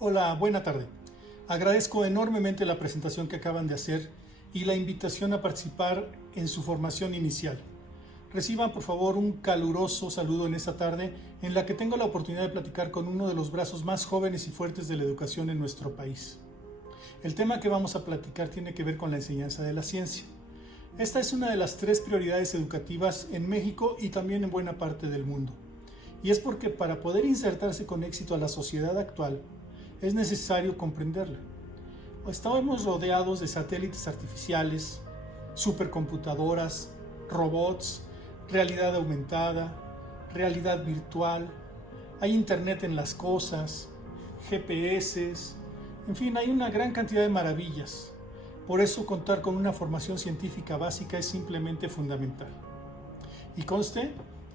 Hola, buena tarde. Agradezco enormemente la presentación que acaban de hacer y la invitación a participar en su formación inicial. Reciban por favor un caluroso saludo en esta tarde en la que tengo la oportunidad de platicar con uno de los brazos más jóvenes y fuertes de la educación en nuestro país. El tema que vamos a platicar tiene que ver con la enseñanza de la ciencia. Esta es una de las 3 prioridades educativas en México y también en buena parte del mundo. Y es porque para poder insertarse con éxito a la sociedad actual, es necesario comprenderla. Estamos rodeados de satélites artificiales, supercomputadoras, robots, realidad aumentada, realidad virtual, hay internet en las cosas, GPS, en fin, hay una gran cantidad de maravillas. Por eso contar con una formación científica básica es simplemente fundamental. Y conste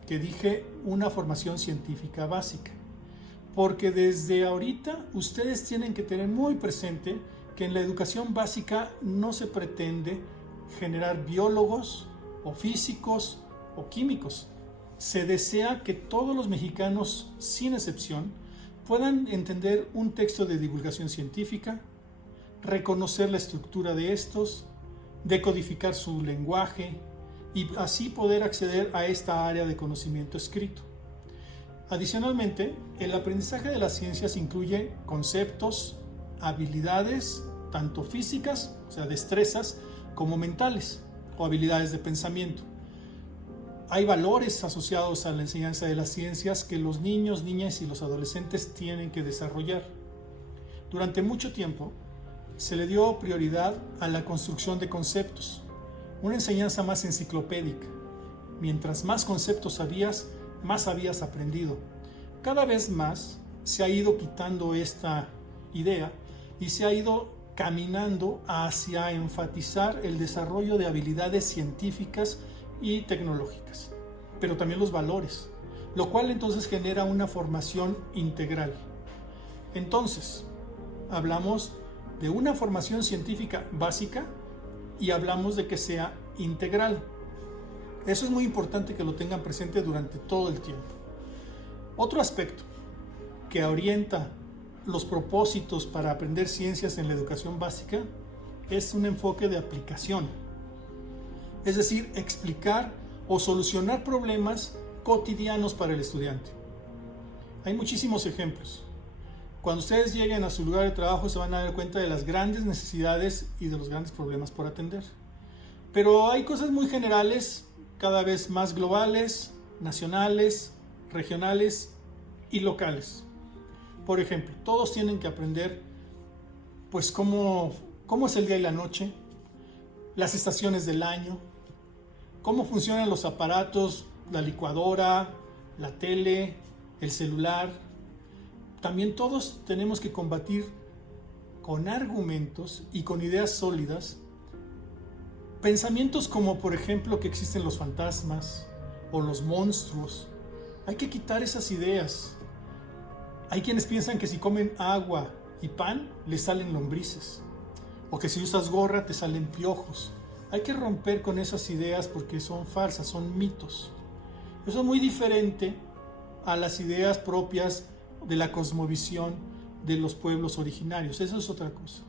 que dije una formación científica básica, porque desde ahorita ustedes tienen que tener muy presente que en la educación básica no se pretende generar biólogos o físicos o químicos. Se desea que todos los mexicanos, sin excepción, puedan entender un texto de divulgación científica, reconocer la estructura de estos, decodificar su lenguaje y así poder acceder a esta área de conocimiento escrito. Adicionalmente, el aprendizaje de las ciencias incluye conceptos, habilidades, tanto físicas, o sea, destrezas, como mentales o habilidades de pensamiento. Hay valores asociados a la enseñanza de las ciencias que los niños, niñas y los adolescentes tienen que desarrollar. Durante mucho tiempo, se le dio prioridad a la construcción de conceptos, una enseñanza más enciclopédica. Mientras más conceptos sabías, más habías aprendido. Cada vez más se ha ido quitando esta idea y se ha ido caminando hacia enfatizar el desarrollo de habilidades científicas y tecnológicas, pero también los valores, lo cual entonces genera una formación integral. Entonces, hablamos de una formación científica básica y hablamos de que sea integral. Eso es muy importante que lo tengan presente durante todo el tiempo. Otro aspecto que orienta los propósitos para aprender ciencias en la educación básica es un enfoque de aplicación. Es decir, explicar o solucionar problemas cotidianos para el estudiante. Hay muchísimos ejemplos. Cuando ustedes lleguen a su lugar de trabajo se van a dar cuenta de las grandes necesidades y de los grandes problemas por atender. Pero hay cosas muy generales, cada vez más globales, nacionales, regionales y locales. Por ejemplo, todos tienen que aprender pues cómo es el día y la noche, las estaciones del año, cómo funcionan los aparatos, la licuadora, la tele, el celular. También todos tenemos que combatir con argumentos y con ideas sólidas pensamientos como, por ejemplo, que existen los fantasmas o los monstruos. Hay que quitar esas ideas. Hay quienes piensan que si comen agua y pan les salen lombrices, o que si usas gorra te salen piojos. Hay que romper con esas ideas porque son falsas, son mitos. Eso es muy diferente a las ideas propias de la cosmovisión de los pueblos originarios. Eso es otra cosa.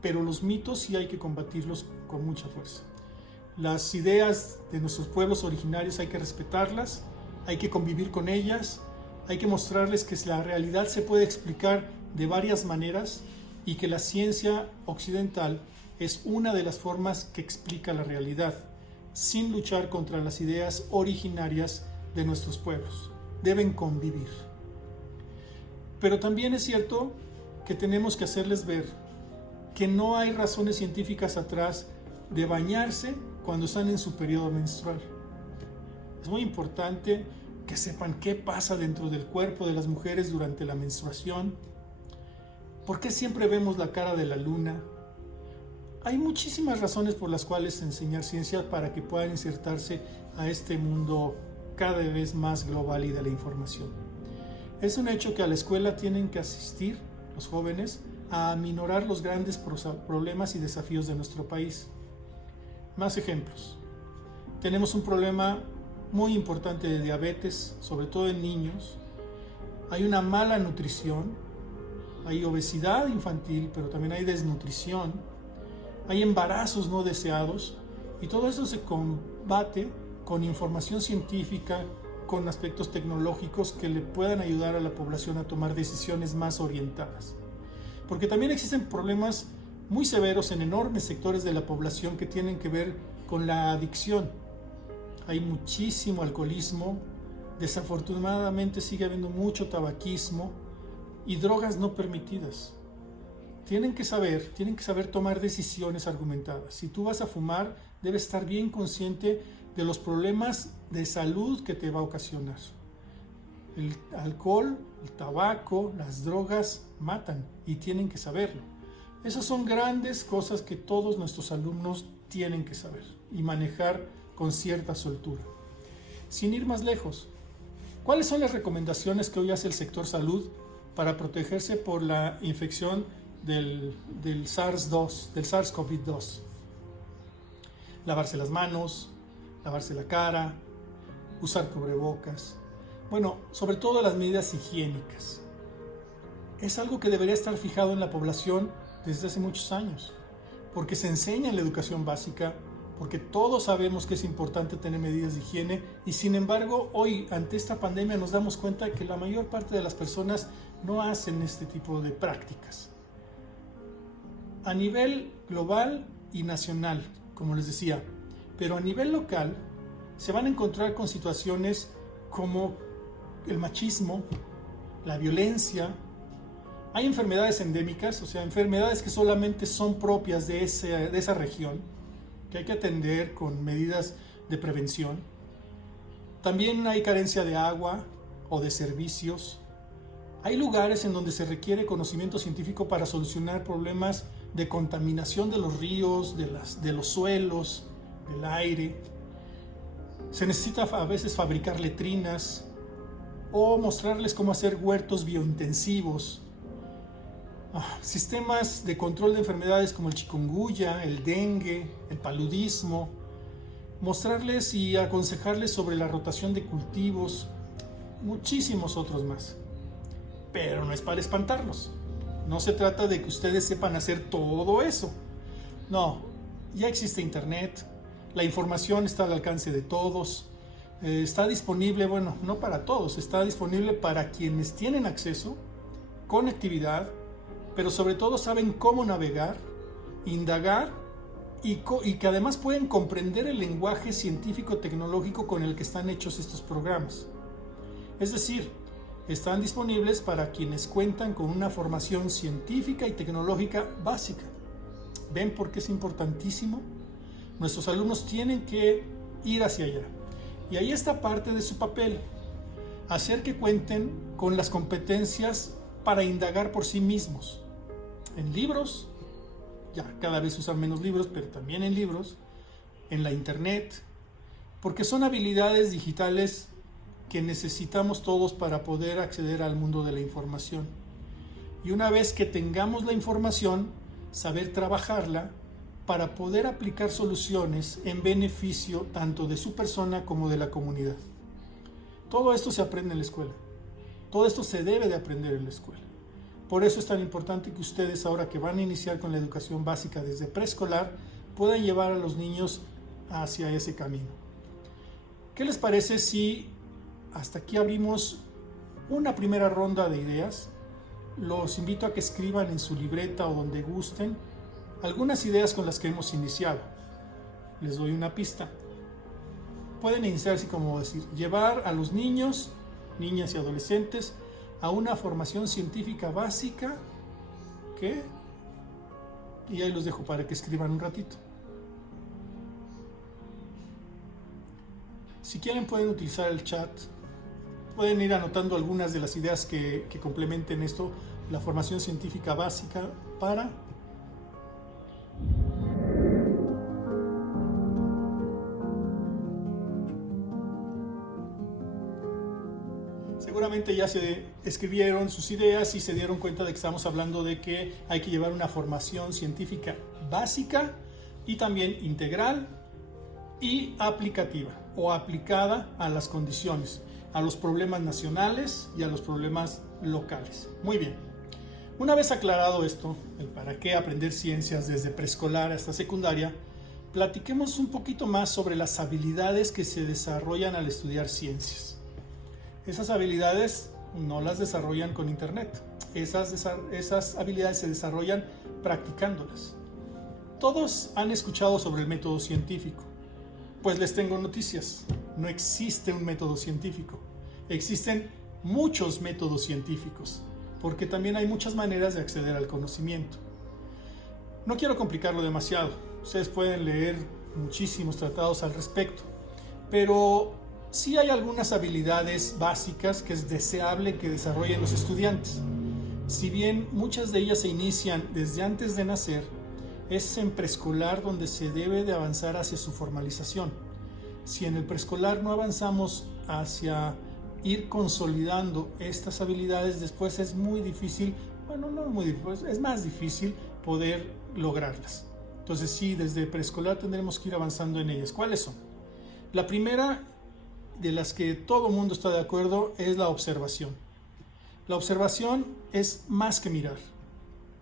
Pero los mitos sí hay que combatirlos con mucha fuerza. Las ideas de nuestros pueblos originarios hay que respetarlas, hay que convivir con ellas, hay que mostrarles que la realidad se puede explicar de varias maneras y que la ciencia occidental es una de las formas que explica la realidad, sin luchar contra las ideas originarias de nuestros pueblos. Deben convivir. Pero también es cierto que tenemos que hacerles ver que no hay razones científicas atrás de bañarse cuando están en su periodo menstrual. Es muy importante que sepan qué pasa dentro del cuerpo de las mujeres durante la menstruación, por qué siempre vemos la cara de la luna. Hay muchísimas razones por las cuales enseñar ciencia para que puedan insertarse a este mundo cada vez más global y de la información. Es un hecho que a la escuela tienen que asistir los jóvenes a aminorar los grandes problemas y desafíos de nuestro país. Más ejemplos. Tenemos un problema muy importante de diabetes, sobre todo en niños. Hay una mala nutrición, hay obesidad infantil, pero también hay desnutrición, hay embarazos no deseados, y todo eso se combate con información científica, con aspectos tecnológicos que le puedan ayudar a la población a tomar decisiones más orientadas. Porque también existen problemas muy severos en enormes sectores de la población que tienen que ver con la adicción. Hay muchísimo alcoholismo, desafortunadamente sigue habiendo mucho tabaquismo y drogas no permitidas. Tienen que saber tomar decisiones argumentadas. Si tú vas a fumar, debes estar bien consciente de los problemas de salud que te va a ocasionar. El alcohol, el tabaco, las drogas matan y tienen que saberlo. Esas son grandes cosas que todos nuestros alumnos tienen que saber y manejar con cierta soltura. Sin ir más lejos, ¿cuáles son las recomendaciones que hoy hace el sector salud para protegerse por la infección del SARS-CoV-2? Lavarse las manos, lavarse la cara, usar cubrebocas. Bueno, sobre todo las medidas higiénicas. Es algo que debería estar fijado en la población desde hace muchos años, porque se enseña en la educación básica, porque todos sabemos que es importante tener medidas de higiene y sin embargo hoy ante esta pandemia nos damos cuenta de que la mayor parte de las personas no hacen este tipo de prácticas. A nivel global y nacional, como les decía, pero a nivel local se van a encontrar con situaciones como el machismo, la violencia. Hay enfermedades endémicas, o sea, enfermedades que solamente son propias de esa región, que hay que atender con medidas de prevención. También hay carencia de agua o de servicios. Hay lugares en donde se requiere conocimiento científico para solucionar problemas de contaminación de los ríos, de los suelos, del aire. Se necesita a veces fabricar letrinas o mostrarles cómo hacer huertos biointensivos. Sistemas de control de enfermedades como el chikungunya, el dengue, el paludismo. Mostrarles y aconsejarles sobre la rotación de cultivos, muchísimos otros más. Pero no es para espantarlos. No se trata de que ustedes sepan hacer todo eso. No, ya existe internet, la información está al alcance de todos, está disponible, bueno, no para todos, está disponible para quienes tienen acceso, conectividad, pero sobre todo saben cómo navegar, indagar y que además pueden comprender el lenguaje científico-tecnológico con el que están hechos estos programas. Es decir, están disponibles para quienes cuentan con una formación científica y tecnológica básica. ¿Ven por qué es importantísimo? Nuestros alumnos tienen que ir hacia allá. Y ahí está parte de su papel, hacer que cuenten con las competencias para indagar por sí mismos. En libros, ya cada vez usan menos libros, pero también en libros, en la internet, porque son habilidades digitales que necesitamos todos para poder acceder al mundo de la información. Y una vez que tengamos la información, saber trabajarla para poder aplicar soluciones en beneficio tanto de su persona como de la comunidad. Todo esto se aprende en la escuela. Todo esto se debe de aprender en la escuela. Por eso es tan importante que ustedes, ahora que van a iniciar con la educación básica desde preescolar, puedan llevar a los niños hacia ese camino. ¿Qué les parece si hasta aquí abrimos una primera ronda de ideas? Los invito a que escriban en su libreta o donde gusten algunas ideas con las que hemos iniciado. Les doy una pista. Pueden iniciar así como decir, llevar a los niños, niñas y adolescentes a una formación científica básica que... Y ahí los dejo para que escriban un ratito. Si quieren pueden utilizar el chat. Pueden ir anotando algunas de las ideas que complementen esto, la formación científica básica para... Seguramente ya se escribieron sus ideas y se dieron cuenta de que estamos hablando de que hay que llevar una formación científica básica y también integral y aplicativa o aplicada a las condiciones, a los problemas nacionales y a los problemas locales. Muy bien. Una vez aclarado esto, el para qué aprender ciencias desde preescolar hasta secundaria, platiquemos un poquito más sobre las habilidades que se desarrollan al estudiar ciencias. Esas habilidades no las desarrollan con internet. Esas habilidades se desarrollan practicándolas. Todos han escuchado sobre el método científico. Pues les tengo noticias. No existe un método científico. Existen muchos métodos científicos, porque también hay muchas maneras de acceder al conocimiento. No quiero complicarlo demasiado. Ustedes pueden leer muchísimos tratados al respecto, pero sí hay algunas habilidades básicas que es deseable que desarrollen los estudiantes. Si bien muchas de ellas se inician desde antes de nacer, es en preescolar donde se debe de avanzar hacia su formalización. Si en el preescolar no avanzamos hacia ir consolidando estas habilidades, después es muy difícil, es más difícil poder lograrlas. Entonces sí, desde preescolar tendremos que ir avanzando en ellas. ¿Cuáles son? La primera, de las que todo el mundo está de acuerdo, es la observación. La observación es más que mirar,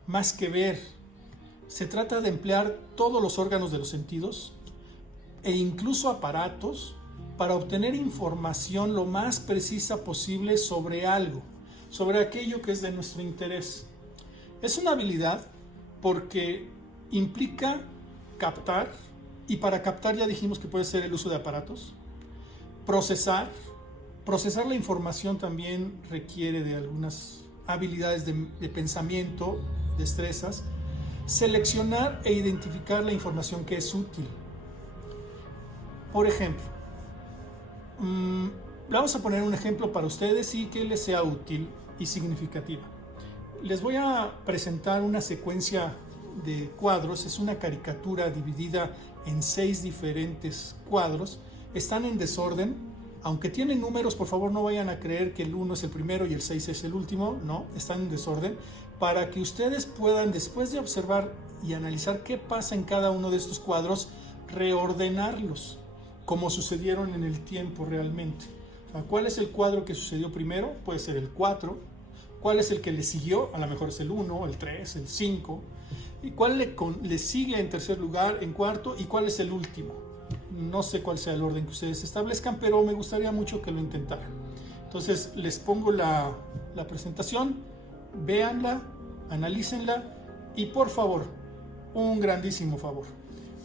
más que ver. Se trata de emplear todos los órganos de los sentidos e incluso aparatos para obtener información lo más precisa posible sobre algo, sobre aquello que es de nuestro interés. Es una habilidad porque implica captar, y para captar ya dijimos que puede ser el uso de aparatos, procesar la información también requiere de algunas habilidades de pensamiento, destrezas, seleccionar e identificar la información que es útil. Por ejemplo, vamos a poner un ejemplo para ustedes y que les sea útil y significativa. Les voy a presentar una secuencia de cuadros. Es una caricatura dividida en 6 diferentes cuadros. Están en desorden. Aunque tienen números, por favor no vayan a creer que el 1 es el primero y el 6 es el último. No, están en desorden, para que ustedes puedan, después de observar y analizar qué pasa en cada uno de estos cuadros, reordenarlos como sucedieron en el tiempo realmente. O sea, ¿cuál es el cuadro que sucedió primero? Puede ser el 4. ¿Cuál es el que le siguió? A lo mejor es el 1, el 3, el 5. ¿Y cuál le sigue en tercer lugar, en cuarto? ¿Y cuál es el último? No sé cuál sea el orden que ustedes establezcan, pero me gustaría mucho que lo intentaran. Entonces les pongo la presentación. Véanla, analícenla y por favor, un grandísimo favor,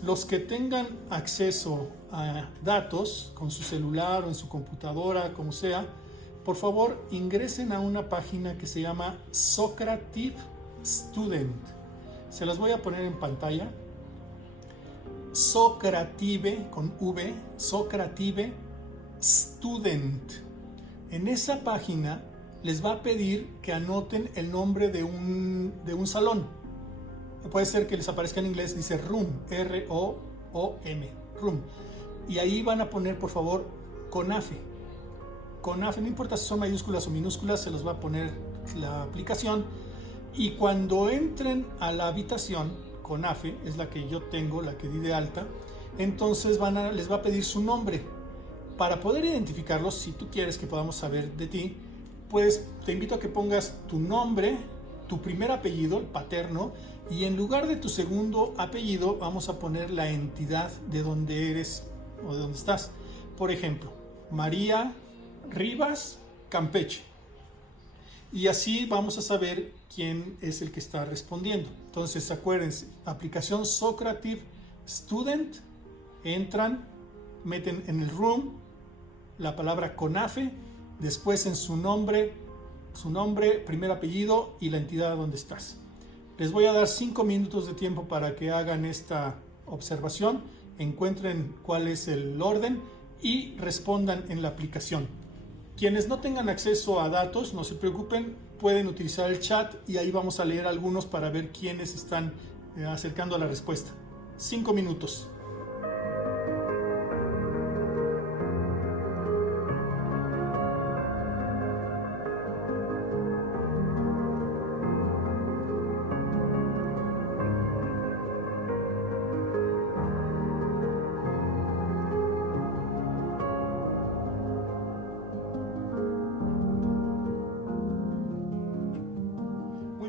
los que tengan acceso a datos con su celular o en su computadora, como sea, por favor ingresen a una página que se llama Socrative Student. Se las voy a poner en pantalla. Socrative con V, Socrative Student. En esa página les va a pedir que anoten el nombre de un salón. Puede ser que les aparezca en inglés, dice Room, R-O-O-M, Room. Y ahí van a poner, por favor, CONAFE. CONAFE, no importa si son mayúsculas o minúsculas, se los va a poner la aplicación. Y cuando entren a la habitación, CONAFE, es la que yo tengo, la que di de alta, entonces les va a pedir su nombre. Para poder identificarlos, si tú quieres que podamos saber de ti, pues te invito a que pongas tu nombre, tu primer apellido, el paterno, y en lugar de tu segundo apellido vamos a poner la entidad de donde eres o de donde estás. Por ejemplo, María Rivas, Campeche. Y así vamos a saber quién es el que está respondiendo. Entonces acuérdense, aplicación Socrative Student, entran, meten en el room la palabra CONAFE, después en su nombre, primer apellido y la entidad donde estás. Les voy a dar 5 minutos de tiempo para que hagan esta observación, encuentren cuál es el orden y respondan en la aplicación. Quienes no tengan acceso a datos, no se preocupen, pueden utilizar el chat y ahí vamos a leer algunos para ver quiénes están acercando a la respuesta. 5 minutos.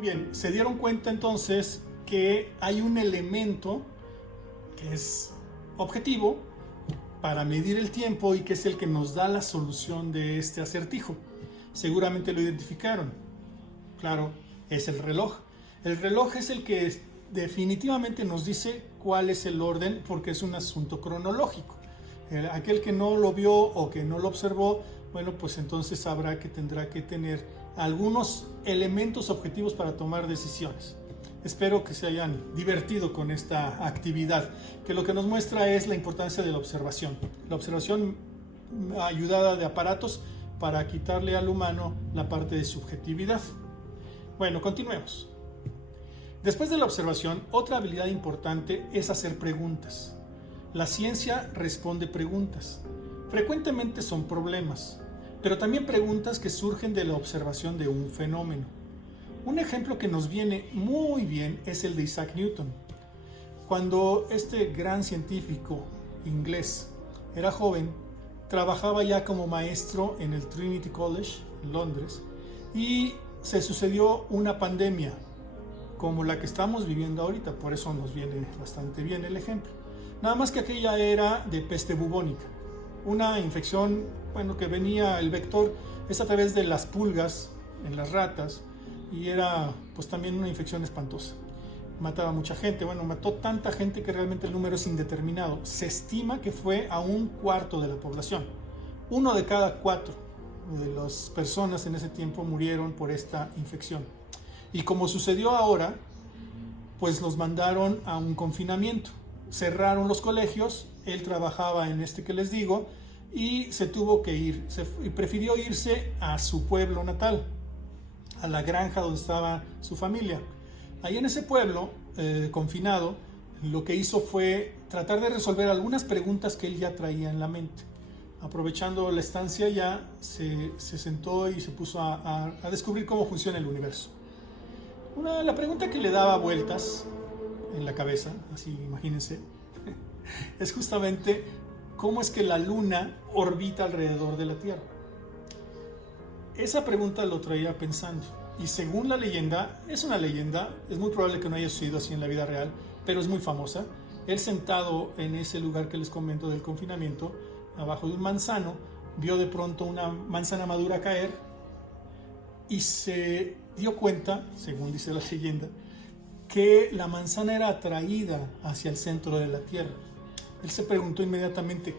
Bien, se dieron cuenta entonces que hay un elemento que es objetivo para medir el tiempo y que es el que nos da la solución de este acertijo. Seguramente lo identificaron. Claro, es el reloj. El reloj es el que definitivamente nos dice cuál es el orden porque es un asunto cronológico. Aquel que no lo vio o que no lo observó, bueno, pues entonces sabrá que tendrá que tener algunos elementos objetivos para tomar decisiones. Espero que se hayan divertido con esta actividad, que lo que nos muestra es la importancia de la observación ayudada de aparatos para quitarle al humano la parte de subjetividad. Bueno, continuemos. Después de la observación, otra habilidad importante es hacer preguntas. La ciencia responde preguntas. Frecuentemente son problemas, pero también preguntas que surgen de la observación de un fenómeno. Un ejemplo que nos viene muy bien es el de Isaac Newton. Cuando este gran científico inglés era joven, trabajaba ya como maestro en el Trinity College en Londres y se sucedió una pandemia como la que estamos viviendo ahorita, por eso nos viene bastante bien el ejemplo. Nada más que aquella era de peste bubónica, una infección, que venía, el vector es a través de las pulgas en las ratas y era pues también una infección espantosa. Mataba a mucha gente, mató tanta gente que realmente el número es indeterminado. Se estima que fue a 1/4 de la población. 1 de cada 4 de las personas en ese tiempo murieron por esta infección. Y como sucedió ahora, pues los mandaron a un confinamiento. Cerraron los colegios, él trabajaba en este que les digo, y se tuvo que ir. Prefirió irse a su pueblo natal, a la granja donde estaba su familia. Ahí en ese pueblo, confinado, lo que hizo fue tratar de resolver algunas preguntas que él ya traía en la mente. Aprovechando la estancia ya, se sentó y se puso a descubrir cómo funciona el universo. La pregunta que le daba vueltas en la cabeza, así imagínense, es justamente cómo es que la luna orbita alrededor de la Tierra. Esa pregunta lo traía pensando. Y según la leyenda, es una leyenda, es muy probable que no haya sucedido así en la vida real, pero es muy famosa. Él sentado en ese lugar que les comento del confinamiento, abajo de un manzano, vio de pronto una manzana madura caer y se dio cuenta, según dice la leyenda, que la manzana era atraída hacia el centro de la Tierra. Él se preguntó inmediatamente,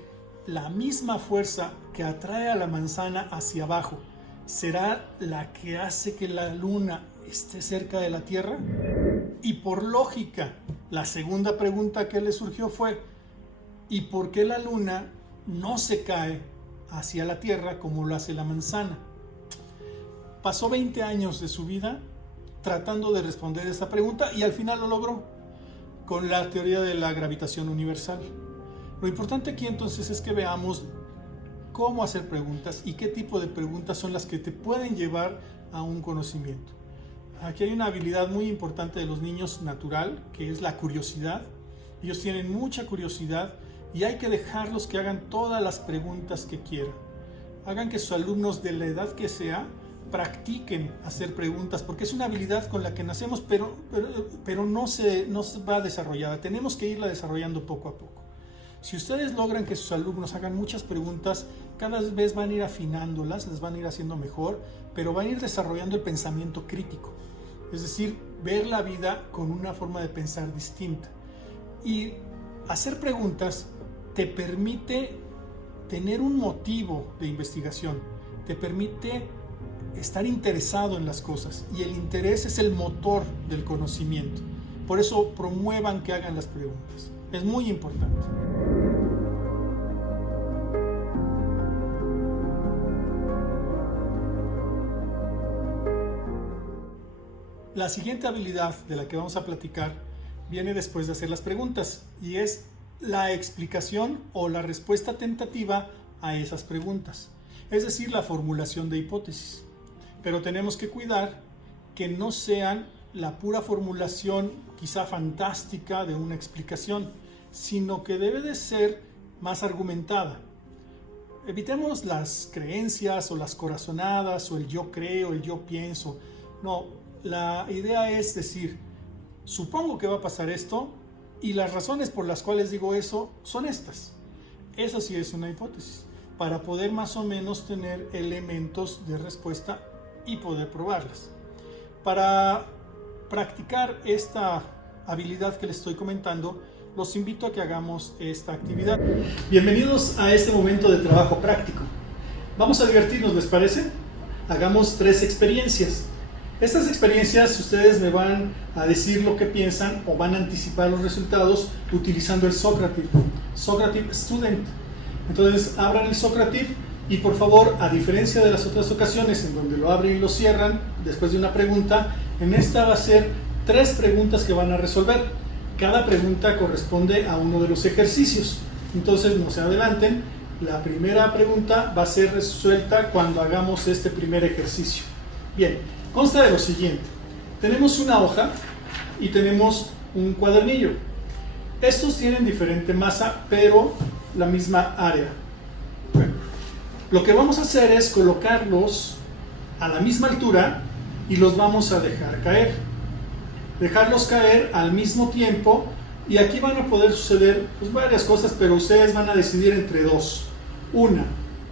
¿la misma fuerza que atrae a la manzana hacia abajo será la que hace que la luna esté cerca de la Tierra? Y por lógica, la segunda pregunta que le surgió fue, ¿y por qué la luna no se cae hacia la Tierra como lo hace la manzana? Pasó 20 años de su vida tratando de responder esta pregunta y al final lo logró con la teoría de la gravitación universal. Lo importante aquí entonces es que veamos cómo hacer preguntas y qué tipo de preguntas son las que te pueden llevar a un conocimiento. Aquí hay una habilidad muy importante de los niños natural, que es la curiosidad. Ellos tienen mucha curiosidad y hay que dejarlos que hagan todas las preguntas que quieran. Hagan que sus alumnos de la edad que sea practiquen hacer preguntas, porque es una habilidad con la que nacemos, pero no se va desarrollada. Tenemos que irla desarrollando poco a poco. Si ustedes logran que sus alumnos hagan muchas preguntas, cada vez van a ir afinándolas, les van a ir haciendo mejor, pero van a ir desarrollando el pensamiento crítico. Es decir, ver la vida con una forma de pensar distinta. Y hacer preguntas te permite tener un motivo de investigación, te permite estar interesado en las cosas, y el interés es el motor del conocimiento. Por eso promuevan que hagan las preguntas. Es muy importante. La siguiente habilidad de la que vamos a platicar viene después de hacer las preguntas y es la explicación o la respuesta tentativa a esas preguntas, es decir, la formulación de hipótesis. Pero tenemos que cuidar que no sean la pura formulación quizá fantástica de una explicación, sino que debe de ser más argumentada. Evitemos las creencias o las corazonadas o el yo creo, el yo pienso. No, La idea es decir, supongo que va a pasar esto y las razones por las cuales digo eso son estas. Eso sí es una hipótesis, para poder más o menos tener elementos de respuesta y poder probarlas. Para practicar esta habilidad que les estoy comentando, los invito a que hagamos esta actividad. Bienvenidos a este momento de trabajo práctico. Vamos a divertirnos, ¿les parece? Hagamos 3 experiencias. Estas experiencias ustedes me van a decir lo que piensan o van a anticipar los resultados utilizando el Socrative Student. Entonces abran el Socrative y por favor, a diferencia de las otras ocasiones en donde lo abren y lo cierran después de una pregunta, en esta va a ser 3 preguntas que van a resolver. Cada pregunta corresponde a uno de los ejercicios. Entonces no se adelanten. La primera pregunta va a ser resuelta cuando hagamos este primer ejercicio. Bien, consta de lo siguiente. Tenemos una hoja y tenemos un cuadernillo. Estos tienen diferente masa, pero la misma área. Bueno, lo que vamos a hacer es colocarlos a la misma altura y los vamos a dejar caer. Dejarlos caer al mismo tiempo y aquí van a poder suceder pues, varias cosas, pero ustedes van a decidir entre 2. Una,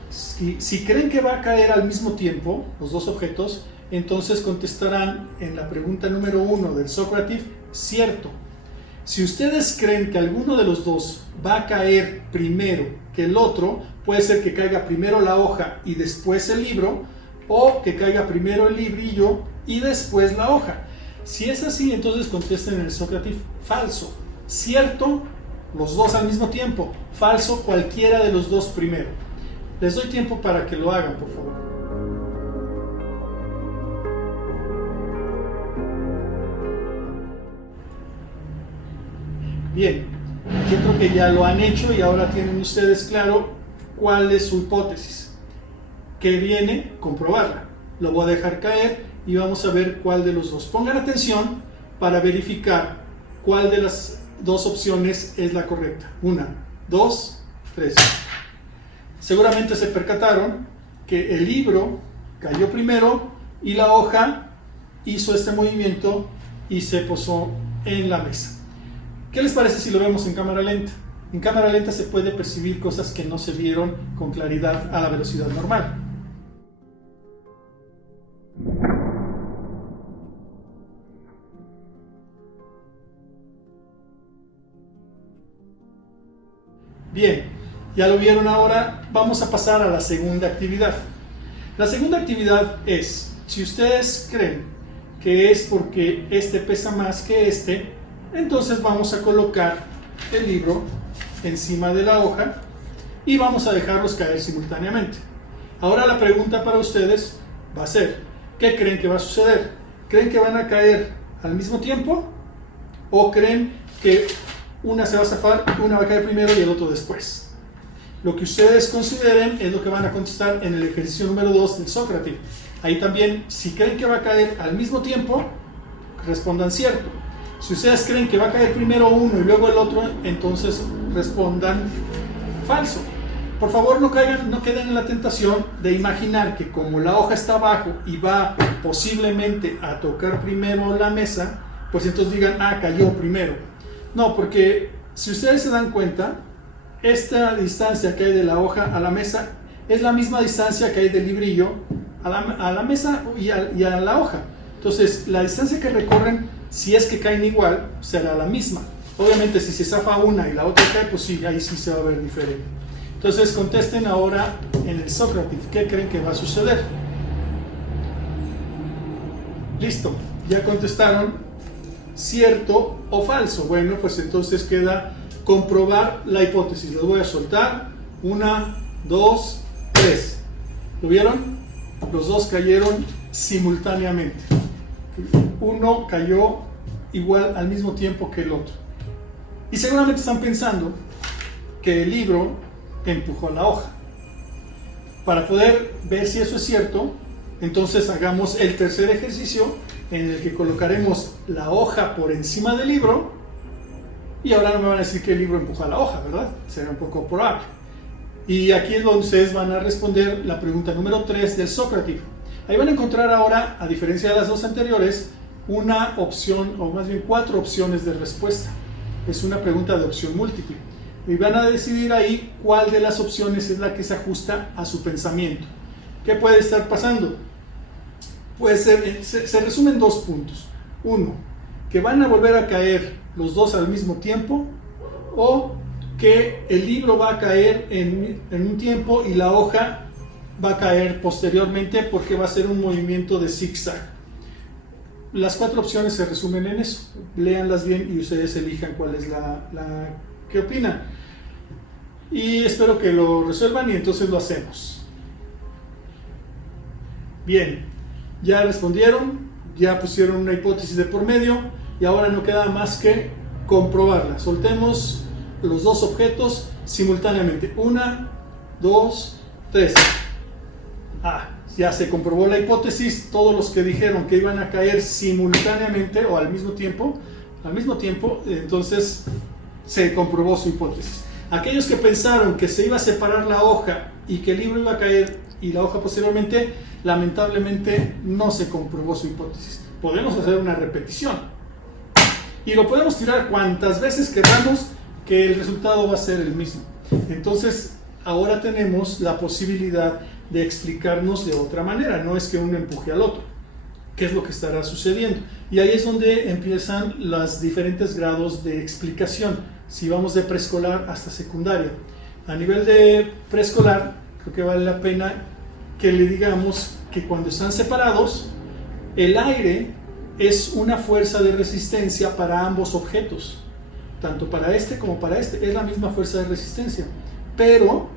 si creen que va a caer al mismo tiempo los 2 objetos, entonces contestarán en la pregunta número 1 del Socrative, cierto. Si ustedes creen que alguno de los 2 va a caer primero que el otro, puede ser que caiga primero la hoja y después el libro, o que caiga primero el librillo y después la hoja. Si es así, entonces contesten en el Socrative, falso. Cierto, los 2 al mismo tiempo. Falso, cualquiera de los 2 primero. Les doy tiempo para que lo hagan, por favor. Bien, yo creo que ya lo han hecho y ahora tienen ustedes claro cuál es su hipótesis. ¿Qué viene? Comprobarla. Lo voy a dejar caer y vamos a ver cuál de los 2. Pongan atención para verificar cuál de las 2 opciones es la correcta. 1, 2, 3. Seguramente se percataron que el libro cayó primero y la hoja hizo este movimiento y se posó en la mesa. ¿Qué les parece si lo vemos en cámara lenta? En cámara lenta se puede percibir cosas que no se vieron con claridad a la velocidad normal. Bien, ya lo vieron ahora, vamos a pasar a la segunda actividad. La segunda actividad es, si ustedes creen que es porque este pesa más que este, entonces vamos a colocar el libro encima de la hoja y vamos a dejarlos caer simultáneamente. Ahora la pregunta para ustedes va a ser, ¿qué creen que va a suceder? ¿Creen que van a caer al mismo tiempo? ¿O creen que una se va a zafar, una va a caer primero y el otro después? Lo que ustedes consideren es lo que van a contestar en el ejercicio número 2 del Socrative. Ahí también, si creen que va a caer al mismo tiempo, respondan cierto. Si ustedes creen que va a caer primero uno y luego el otro, entonces respondan falso. Por favor, no queden en la tentación de imaginar que como la hoja está abajo y va posiblemente a tocar primero la mesa, pues entonces digan, cayó primero. No, porque si ustedes se dan cuenta, esta distancia que hay de la hoja a la mesa es la misma distancia que hay del librillo a la mesa y a la hoja. Entonces, la distancia que recorren, si es que caen igual, será la misma. Obviamente, si se zafa una y la otra cae, pues sí, ahí sí se va a ver diferente. Entonces, contesten ahora en el Socrative, ¿qué creen que va a suceder? Listo, ya contestaron cierto o falso. Bueno, pues entonces queda comprobar la hipótesis. Los voy a soltar. 1, 2, 3. ¿Lo vieron? Los 2 cayeron simultáneamente. Uno cayó igual al mismo tiempo que el otro. Y seguramente están pensando que el libro empujó la hoja. Para poder ver si eso es cierto, entonces hagamos el tercer ejercicio en el que colocaremos la hoja por encima del libro. Y ahora no me van a decir que el libro empuja la hoja, ¿verdad? Será un poco probable. Y aquí es donde ustedes van a responder la pregunta número 3 del Socrative. Ahí van a encontrar ahora, a diferencia de las 2 anteriores, una opción, o más bien 4 opciones de respuesta. Es una pregunta de opción múltiple. Y van a decidir ahí cuál de las opciones es la que se ajusta a su pensamiento. ¿Qué puede estar pasando? Pues se resumen 2 puntos. Uno, que van a volver a caer los dos al mismo tiempo, o que el libro va a caer en un tiempo y la hoja va a caer posteriormente porque va a ser un movimiento de zigzag. Las 4 opciones se resumen en eso. Léanlas bien y ustedes elijan cuál es la que opinan. Y espero que lo resuelvan y entonces lo hacemos. Bien, ya respondieron, ya pusieron una hipótesis de por medio y ahora no queda más que comprobarla. Soltemos los 2 objetos simultáneamente. 1, 2, 3. Ya se comprobó la hipótesis. Todos los que dijeron que iban a caer simultáneamente o al mismo tiempo, entonces se comprobó su hipótesis. Aquellos que pensaron que se iba a separar la hoja y que el libro iba a caer y la hoja posteriormente, lamentablemente no se comprobó su hipótesis. Podemos hacer una repetición y lo podemos tirar cuantas veces queramos, que el resultado va a ser el mismo. Entonces ahora tenemos la posibilidad de explicarnos de otra manera. No es que uno empuje al otro. ¿Qué es lo que estará sucediendo? Y ahí es donde empiezan los diferentes grados de explicación, si vamos de preescolar hasta secundaria. A nivel de preescolar, creo que vale la pena que le digamos que cuando están separados, el aire es una fuerza de resistencia para ambos objetos, tanto para este como para este, es la misma fuerza de resistencia, pero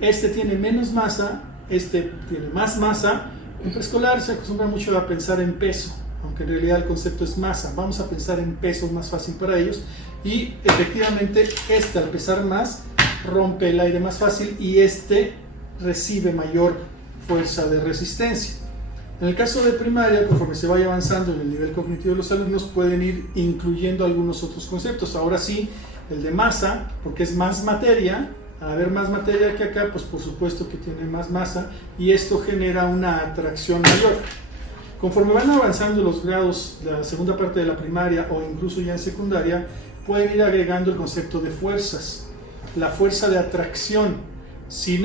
este tiene menos masa, este tiene más masa. En preescolar se acostumbra mucho a pensar en peso, aunque en realidad el concepto es masa. Vamos a pensar en peso, es más fácil para ellos, y efectivamente este, al pesar más, rompe el aire más fácil y este recibe mayor fuerza de resistencia. En el caso de primaria, conforme se vaya avanzando en el nivel cognitivo de los alumnos, pueden ir incluyendo algunos otros conceptos. Ahora sí, el de masa, porque es más materia. Al haber más materia que acá, pues por supuesto que tiene más masa y esto genera una atracción mayor. Conforme van avanzando los grados de la segunda parte de la primaria o incluso ya en secundaria, pueden ir agregando el concepto de fuerzas. La fuerza de atracción. Si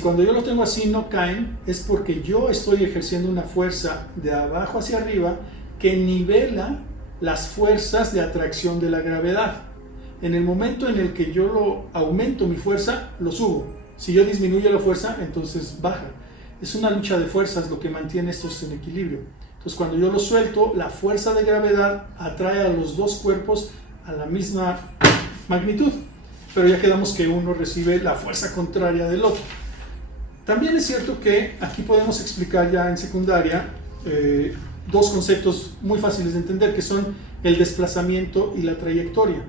cuando yo lo tengo así no caen, es porque yo estoy ejerciendo una fuerza de abajo hacia arriba que nivela las fuerzas de atracción de la gravedad. En el momento en el que yo lo aumento mi fuerza, lo subo. Si yo disminuyo la fuerza, entonces baja. Es una lucha de fuerzas lo que mantiene estos en equilibrio. Entonces cuando yo lo suelto, la fuerza de gravedad atrae a los dos cuerpos a la misma magnitud. Pero ya quedamos que uno recibe la fuerza contraria del otro. También es cierto que aquí podemos explicar ya en secundaria 2 conceptos muy fáciles de entender, que son el desplazamiento y la trayectoria.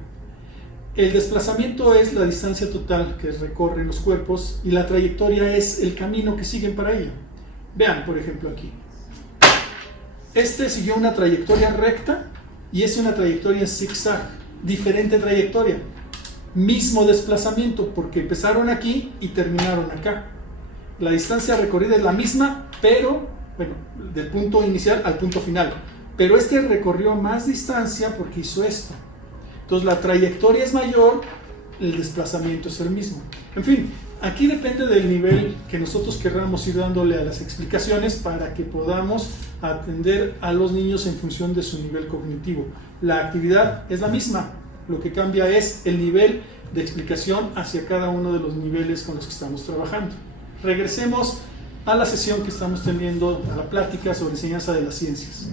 El desplazamiento es la distancia total que recorren los cuerpos y la trayectoria es el camino que siguen para ella. Vean, por ejemplo, aquí. Este siguió una trayectoria recta y es una trayectoria en zigzag. Diferente trayectoria. Mismo desplazamiento porque empezaron aquí y terminaron acá. La distancia recorrida es la misma, pero, bueno, del punto inicial al punto final. Pero este recorrió más distancia porque hizo esto. Entonces la trayectoria es mayor, el desplazamiento es el mismo. En fin, aquí depende del nivel que nosotros querramos ir dándole a las explicaciones para que podamos atender a los niños en función de su nivel cognitivo. La actividad es la misma, lo que cambia es el nivel de explicación hacia cada uno de los niveles con los que estamos trabajando. Regresemos a la sesión que estamos teniendo, a la plática sobre enseñanza de las ciencias.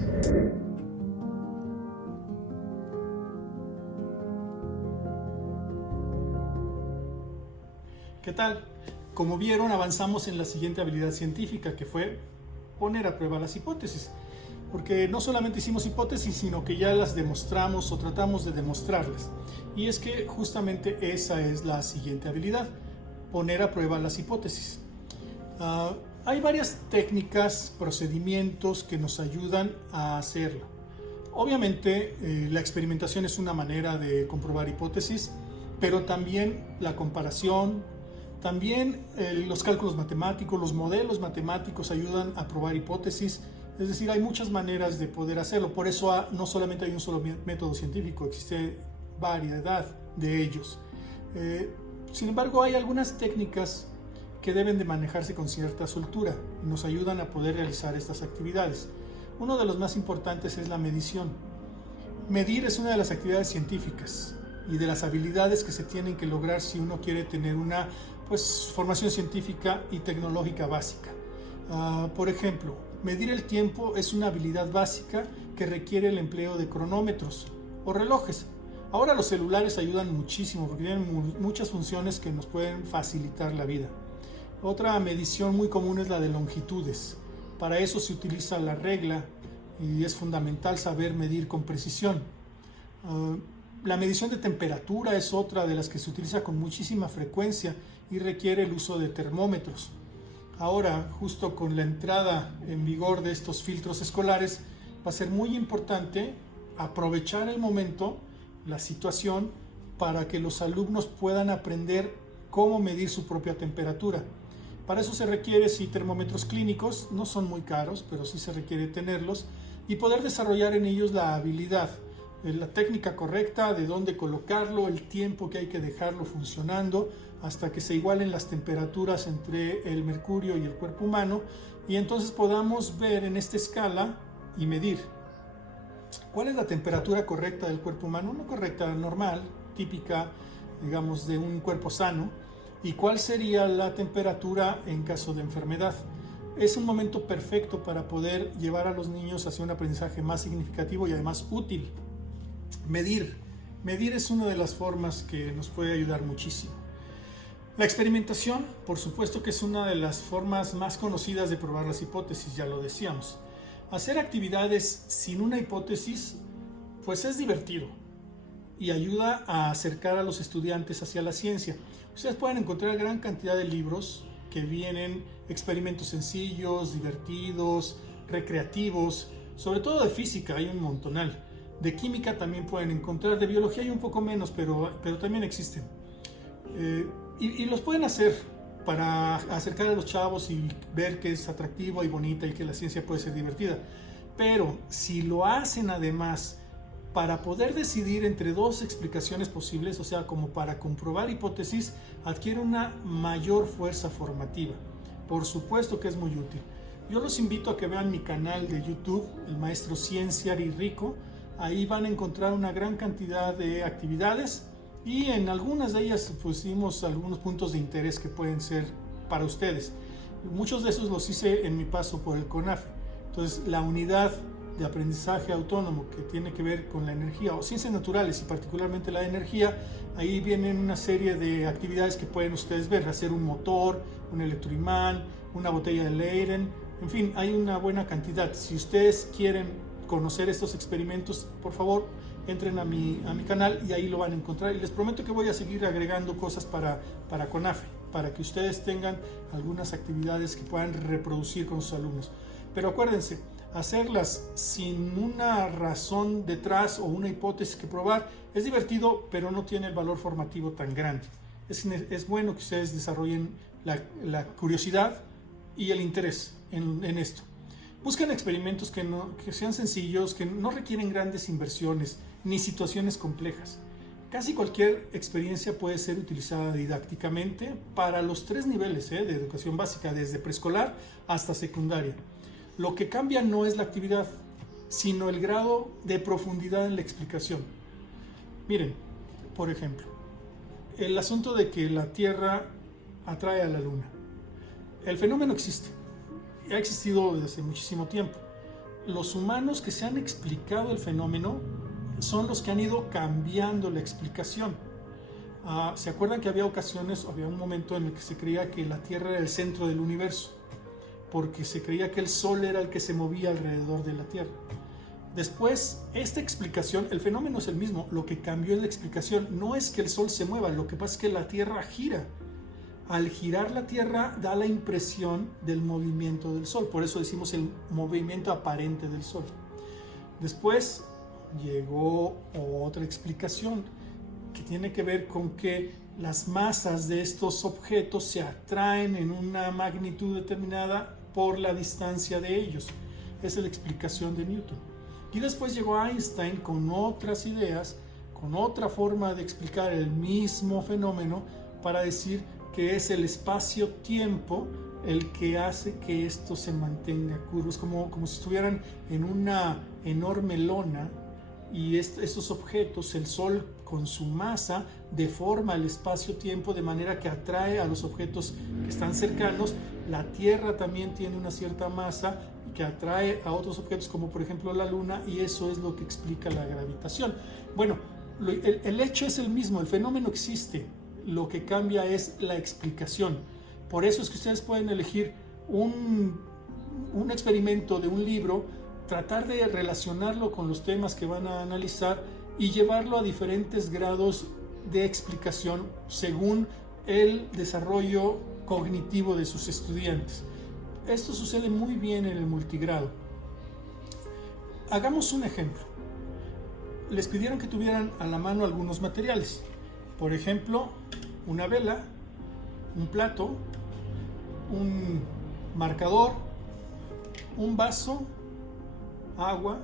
¿Qué tal? Como vieron, avanzamos en la siguiente habilidad científica, que fue poner a prueba las hipótesis. Porque no solamente hicimos hipótesis, sino que ya las demostramos o tratamos de demostrarlas. Y es que justamente esa es la siguiente habilidad, poner a prueba las hipótesis. Hay varias técnicas, procedimientos que nos ayudan a hacerlo. Obviamente, la experimentación es una manera de comprobar hipótesis, pero también la comparación, también los cálculos matemáticos, los modelos matemáticos ayudan a probar hipótesis Es decir, hay muchas maneras de poder hacerlo. Por eso no solamente hay un solo método científico, existe variedad de ellos. Sin embargo, hay algunas técnicas que deben de manejarse con cierta soltura y nos ayudan a poder realizar estas actividades. Uno de los más importantes es la medición. Medir es una de las actividades científicas y de las habilidades que se tienen que lograr si uno quiere tener una formación científica y tecnológica básica. Por ejemplo, medir el tiempo es una habilidad básica que requiere el empleo de cronómetros o relojes. Ahora los celulares ayudan muchísimo porque tienen muchas funciones que nos pueden facilitar la vida. Otra medición muy común es la de longitudes. Para eso se utiliza la regla y es fundamental saber medir con precisión. La medición de temperatura es otra de las que se utiliza con muchísima frecuencia y requiere el uso de termómetros. Ahora, justo con la entrada en vigor de estos filtros escolares, va a ser muy importante aprovechar el momento, la situación, para que los alumnos puedan aprender cómo medir su propia temperatura. Para eso se requiere termómetros clínicos, no son muy caros, pero sí se requiere tenerlos y poder desarrollar en ellos la habilidad, la técnica correcta, de dónde colocarlo, el tiempo que hay que dejarlo funcionando hasta que se igualen las temperaturas entre el mercurio y el cuerpo humano y entonces podamos ver en esta escala y medir cuál es la temperatura correcta del cuerpo humano, una correcta, normal, típica, digamos, de un cuerpo sano, y cuál sería la temperatura en caso de enfermedad. Es un momento perfecto para poder llevar a los niños hacia un aprendizaje más significativo y además útil. Medir es una de las formas que nos puede ayudar muchísimo. La experimentación, por supuesto que es una de las formas más conocidas de probar las hipótesis, ya lo decíamos. Hacer actividades sin una hipótesis, pues es divertido y ayuda a acercar a los estudiantes hacia la ciencia. Ustedes pueden encontrar gran cantidad de libros que vienen experimentos sencillos, divertidos, recreativos, sobre todo de física hay un montonal. De química también pueden encontrar, de biología hay un poco menos, pero también existen. Y los pueden hacer para acercar a los chavos y ver que es atractiva y bonita y que la ciencia puede ser divertida. Pero si lo hacen además para poder decidir entre dos explicaciones posibles, o sea, como para comprobar hipótesis, adquiere una mayor fuerza formativa. Por supuesto que es muy útil. Yo los invito a que vean mi canal de YouTube, el maestro Cienciari Rico. Ahí van a encontrar una gran cantidad de actividades y en algunas de ellas pusimos algunos puntos de interés que pueden ser para ustedes. Muchos de esos los hice en mi paso por el CONAFE. Entonces, la unidad de aprendizaje autónomo que tiene que ver con la energía o ciencias naturales y particularmente la energía, ahí vienen una serie de actividades que pueden ustedes ver: hacer un motor, un electroimán, una botella de Leyden, en fin, hay una buena cantidad. Si ustedes quieren conocer estos experimentos, por favor, entren a mi canal y ahí lo van a encontrar. Y les prometo que voy a seguir agregando cosas para CONAFE, para que ustedes tengan algunas actividades que puedan reproducir con sus alumnos. Pero acuérdense, hacerlas sin una razón detrás o una hipótesis que probar es divertido, pero no tiene el valor formativo tan grande. Es bueno que ustedes desarrollen la curiosidad y el interés en esto. Busquen experimentos que sean sencillos, que no requieren grandes inversiones ni situaciones complejas. Casi cualquier experiencia puede ser utilizada didácticamente para los tres niveles de educación básica, desde preescolar hasta secundaria. Lo que cambia no es la actividad, sino el grado de profundidad en la explicación. Miren, por ejemplo, el asunto de que la Tierra atrae a la Luna. El fenómeno existe. Ha existido desde hace muchísimo tiempo. Los humanos que se han explicado el fenómeno son los que han ido cambiando la explicación. ¿Se acuerdan que había un momento en el que se creía que la Tierra era el centro del universo? Porque se creía que el Sol era el que se movía alrededor de la Tierra. Después, esta explicación, el fenómeno es el mismo, lo que cambió es la explicación. No es que el Sol se mueva, lo que pasa es que la Tierra gira. Al girar la Tierra da la impresión del movimiento del Sol, por eso decimos el movimiento aparente del Sol. Después llegó otra explicación que tiene que ver con que las masas de estos objetos se atraen en una magnitud determinada por la distancia de ellos. esa es la explicación de Newton. Y después llegó Einstein con otras ideas, con otra forma de explicar el mismo fenómeno, para decir que es el espacio-tiempo el que hace que esto se mantenga curvo. Es como si estuvieran en una enorme lona, y estos objetos, el Sol con su masa, deforma el espacio-tiempo de manera que atrae a los objetos que están cercanos. La Tierra también tiene una cierta masa que atrae a otros objetos, como por ejemplo la Luna, y eso es lo que explica la gravitación. Bueno, el hecho es el mismo, el fenómeno existe, lo que cambia es la explicación. Por eso es que ustedes pueden elegir un experimento de un libro, tratar de relacionarlo con los temas que van a analizar y llevarlo a diferentes grados de explicación según el desarrollo cognitivo de sus estudiantes. Esto sucede muy bien en el multigrado. Hagamos un ejemplo. Les pidieron que tuvieran a la mano algunos materiales. Por ejemplo, una vela, un plato, un marcador, un vaso, agua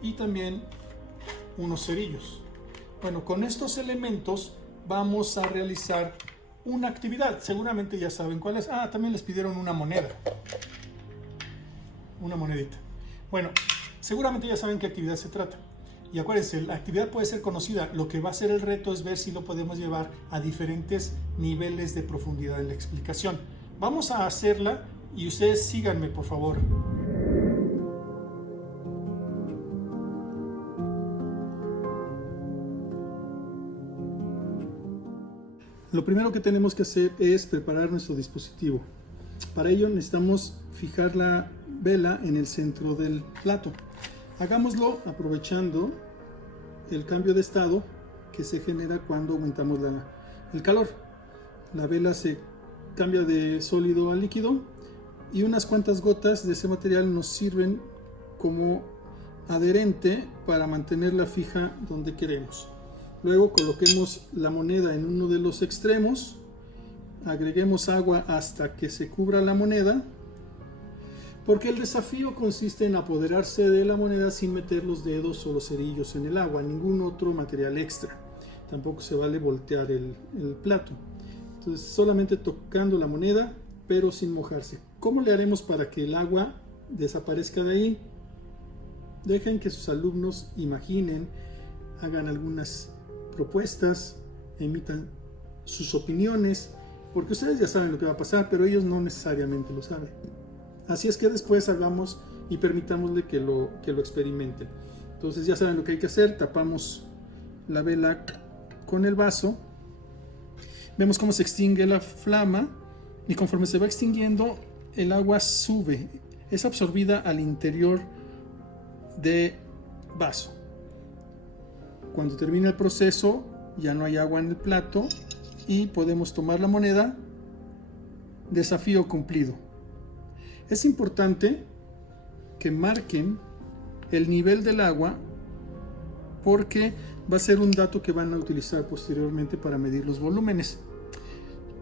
y también unos cerillos. Bueno, con estos elementos vamos a realizar una actividad. Seguramente ya saben cuál es. También les pidieron una moneda. Una monedita. Bueno, seguramente ya saben qué actividad se trata. Y acuérdense, la actividad puede ser conocida. Lo que va a ser el reto es ver si lo podemos llevar a diferentes niveles de profundidad en la explicación. Vamos a hacerla y ustedes síganme, por favor. Lo primero que tenemos que hacer es preparar nuestro dispositivo. Para ello necesitamos fijar la vela en el centro del plato. Hagámoslo aprovechando el cambio de estado que se genera cuando aumentamos el calor. La vela se cambia de sólido a líquido y unas cuantas gotas de ese material nos sirven como adherente para mantenerla fija donde queremos. Luego coloquemos la moneda en uno de los extremos, agreguemos agua hasta que se cubra la moneda, porque el desafío consiste en apoderarse de la moneda sin meter los dedos o los cerillos en el agua, ningún otro material extra. Tampoco se vale voltear el plato. Entonces solamente tocando la moneda, pero sin mojarse. ¿Cómo le haremos para que el agua desaparezca de ahí? Dejen que sus alumnos imaginen, hagan algunas propuestas, emitan sus opiniones, porque ustedes ya saben lo que va a pasar, pero ellos no necesariamente lo saben. Así es que después hagamos y permitámosle que lo experimenten. Entonces ya saben lo que hay que hacer. Tapamos la vela con el vaso, vemos cómo se extingue la flama y conforme se va extinguiendo el agua sube, es absorbida al interior del vaso. Cuando termina el proceso ya no hay agua en el plato y podemos tomar la moneda. Desafío cumplido. Es importante que marquen el nivel del agua porque va a ser un dato que van a utilizar posteriormente para medir los volúmenes.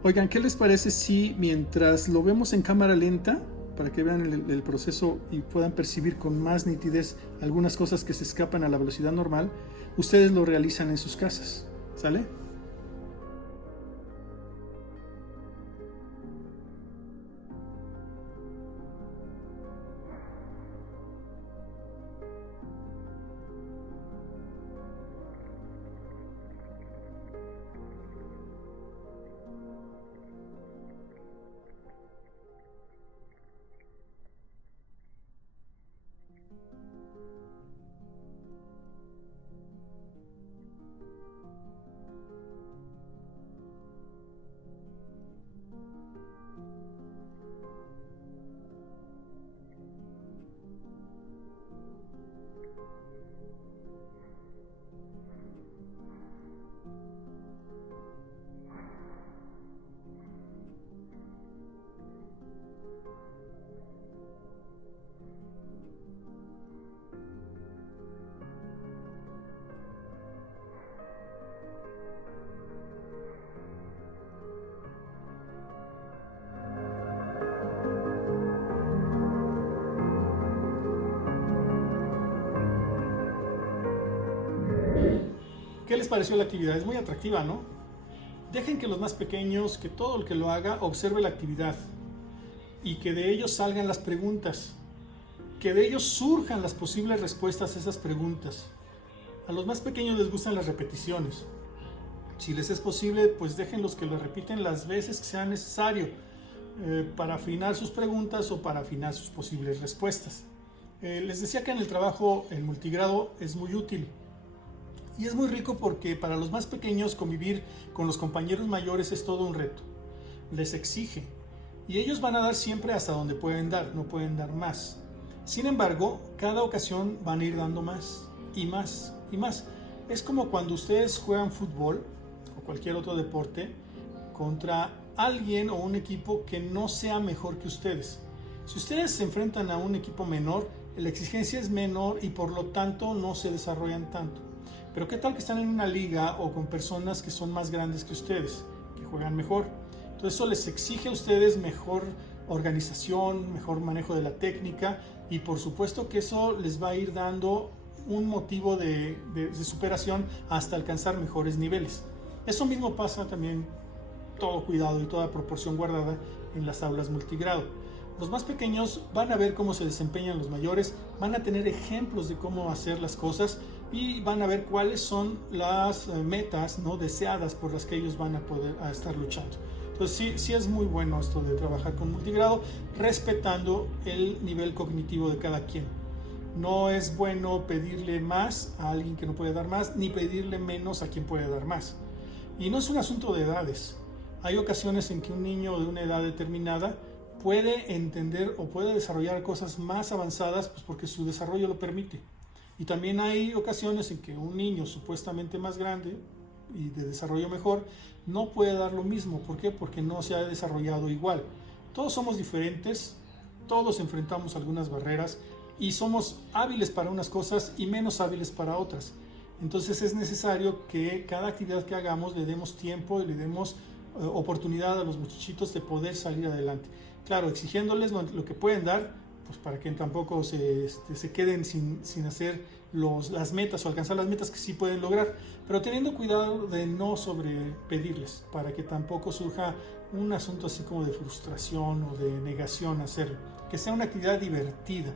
Oigan, ¿qué les parece si mientras lo vemos en cámara lenta, para que vean el proceso y puedan percibir con más nitidez algunas cosas que se escapan a la velocidad normal, ustedes lo realizan en sus casas? ¿Sale? ¿Qué les pareció la actividad? Es muy atractiva, ¿no? Dejen que los más pequeños, que todo el que lo haga, observe la actividad y que de ellos salgan las preguntas, que de ellos surjan las posibles respuestas a esas preguntas. A los más pequeños les gustan las repeticiones. Si les es posible, pues déjenlos que lo repiten las veces que sea necesario para afinar sus preguntas o para afinar sus posibles respuestas. Les decía que en el trabajo el multigrado es muy útil y es muy rico porque para los más pequeños convivir con los compañeros mayores es todo un reto. Les exige y ellos van a dar siempre hasta donde pueden dar, no pueden dar más. Sin embargo, cada ocasión van a ir dando más y más y más. Es como cuando ustedes juegan fútbol o cualquier otro deporte contra alguien o un equipo que no sea mejor que ustedes. Si ustedes se enfrentan a un equipo menor, la exigencia es menor y por lo tanto no se desarrollan tanto. Pero ¿qué tal que están en una liga o con personas que son más grandes que ustedes, que juegan mejor? Entonces eso les exige a ustedes mejor organización, mejor manejo de la técnica y por supuesto que eso les va a ir dando un motivo de superación hasta alcanzar mejores niveles. Eso mismo pasa también, todo cuidado y toda proporción guardada, en las aulas multigrado. Los más pequeños van a ver cómo se desempeñan los mayores, van a tener ejemplos de cómo hacer las cosas y van a ver cuáles son las metas no deseadas por las que ellos van a poder estar luchando. Entonces sí es muy bueno esto de trabajar con multigrado, respetando el nivel cognitivo de cada quien. No es bueno pedirle más a alguien que no puede dar más, ni pedirle menos a quien puede dar más. Y no es un asunto de edades. Hay ocasiones en que un niño de una edad determinada puede entender o puede desarrollar cosas más avanzadas pues porque su desarrollo lo permite. Y también hay ocasiones en que un niño supuestamente más grande y de desarrollo mejor no puede dar lo mismo. ¿Por qué? Porque no se ha desarrollado igual. Todos somos diferentes, todos enfrentamos algunas barreras y somos hábiles para unas cosas y menos hábiles para otras. Entonces es necesario que cada actividad que hagamos le demos tiempo y le demos oportunidad a los muchachitos de poder salir adelante. Claro, exigiéndoles lo que pueden dar, pues para que tampoco se queden sin hacer las metas o alcanzar las metas que sí pueden lograr, pero teniendo cuidado de no sobrepedirles, para que tampoco surja un asunto así como de frustración o de negación a hacerlo. Que sea una actividad divertida.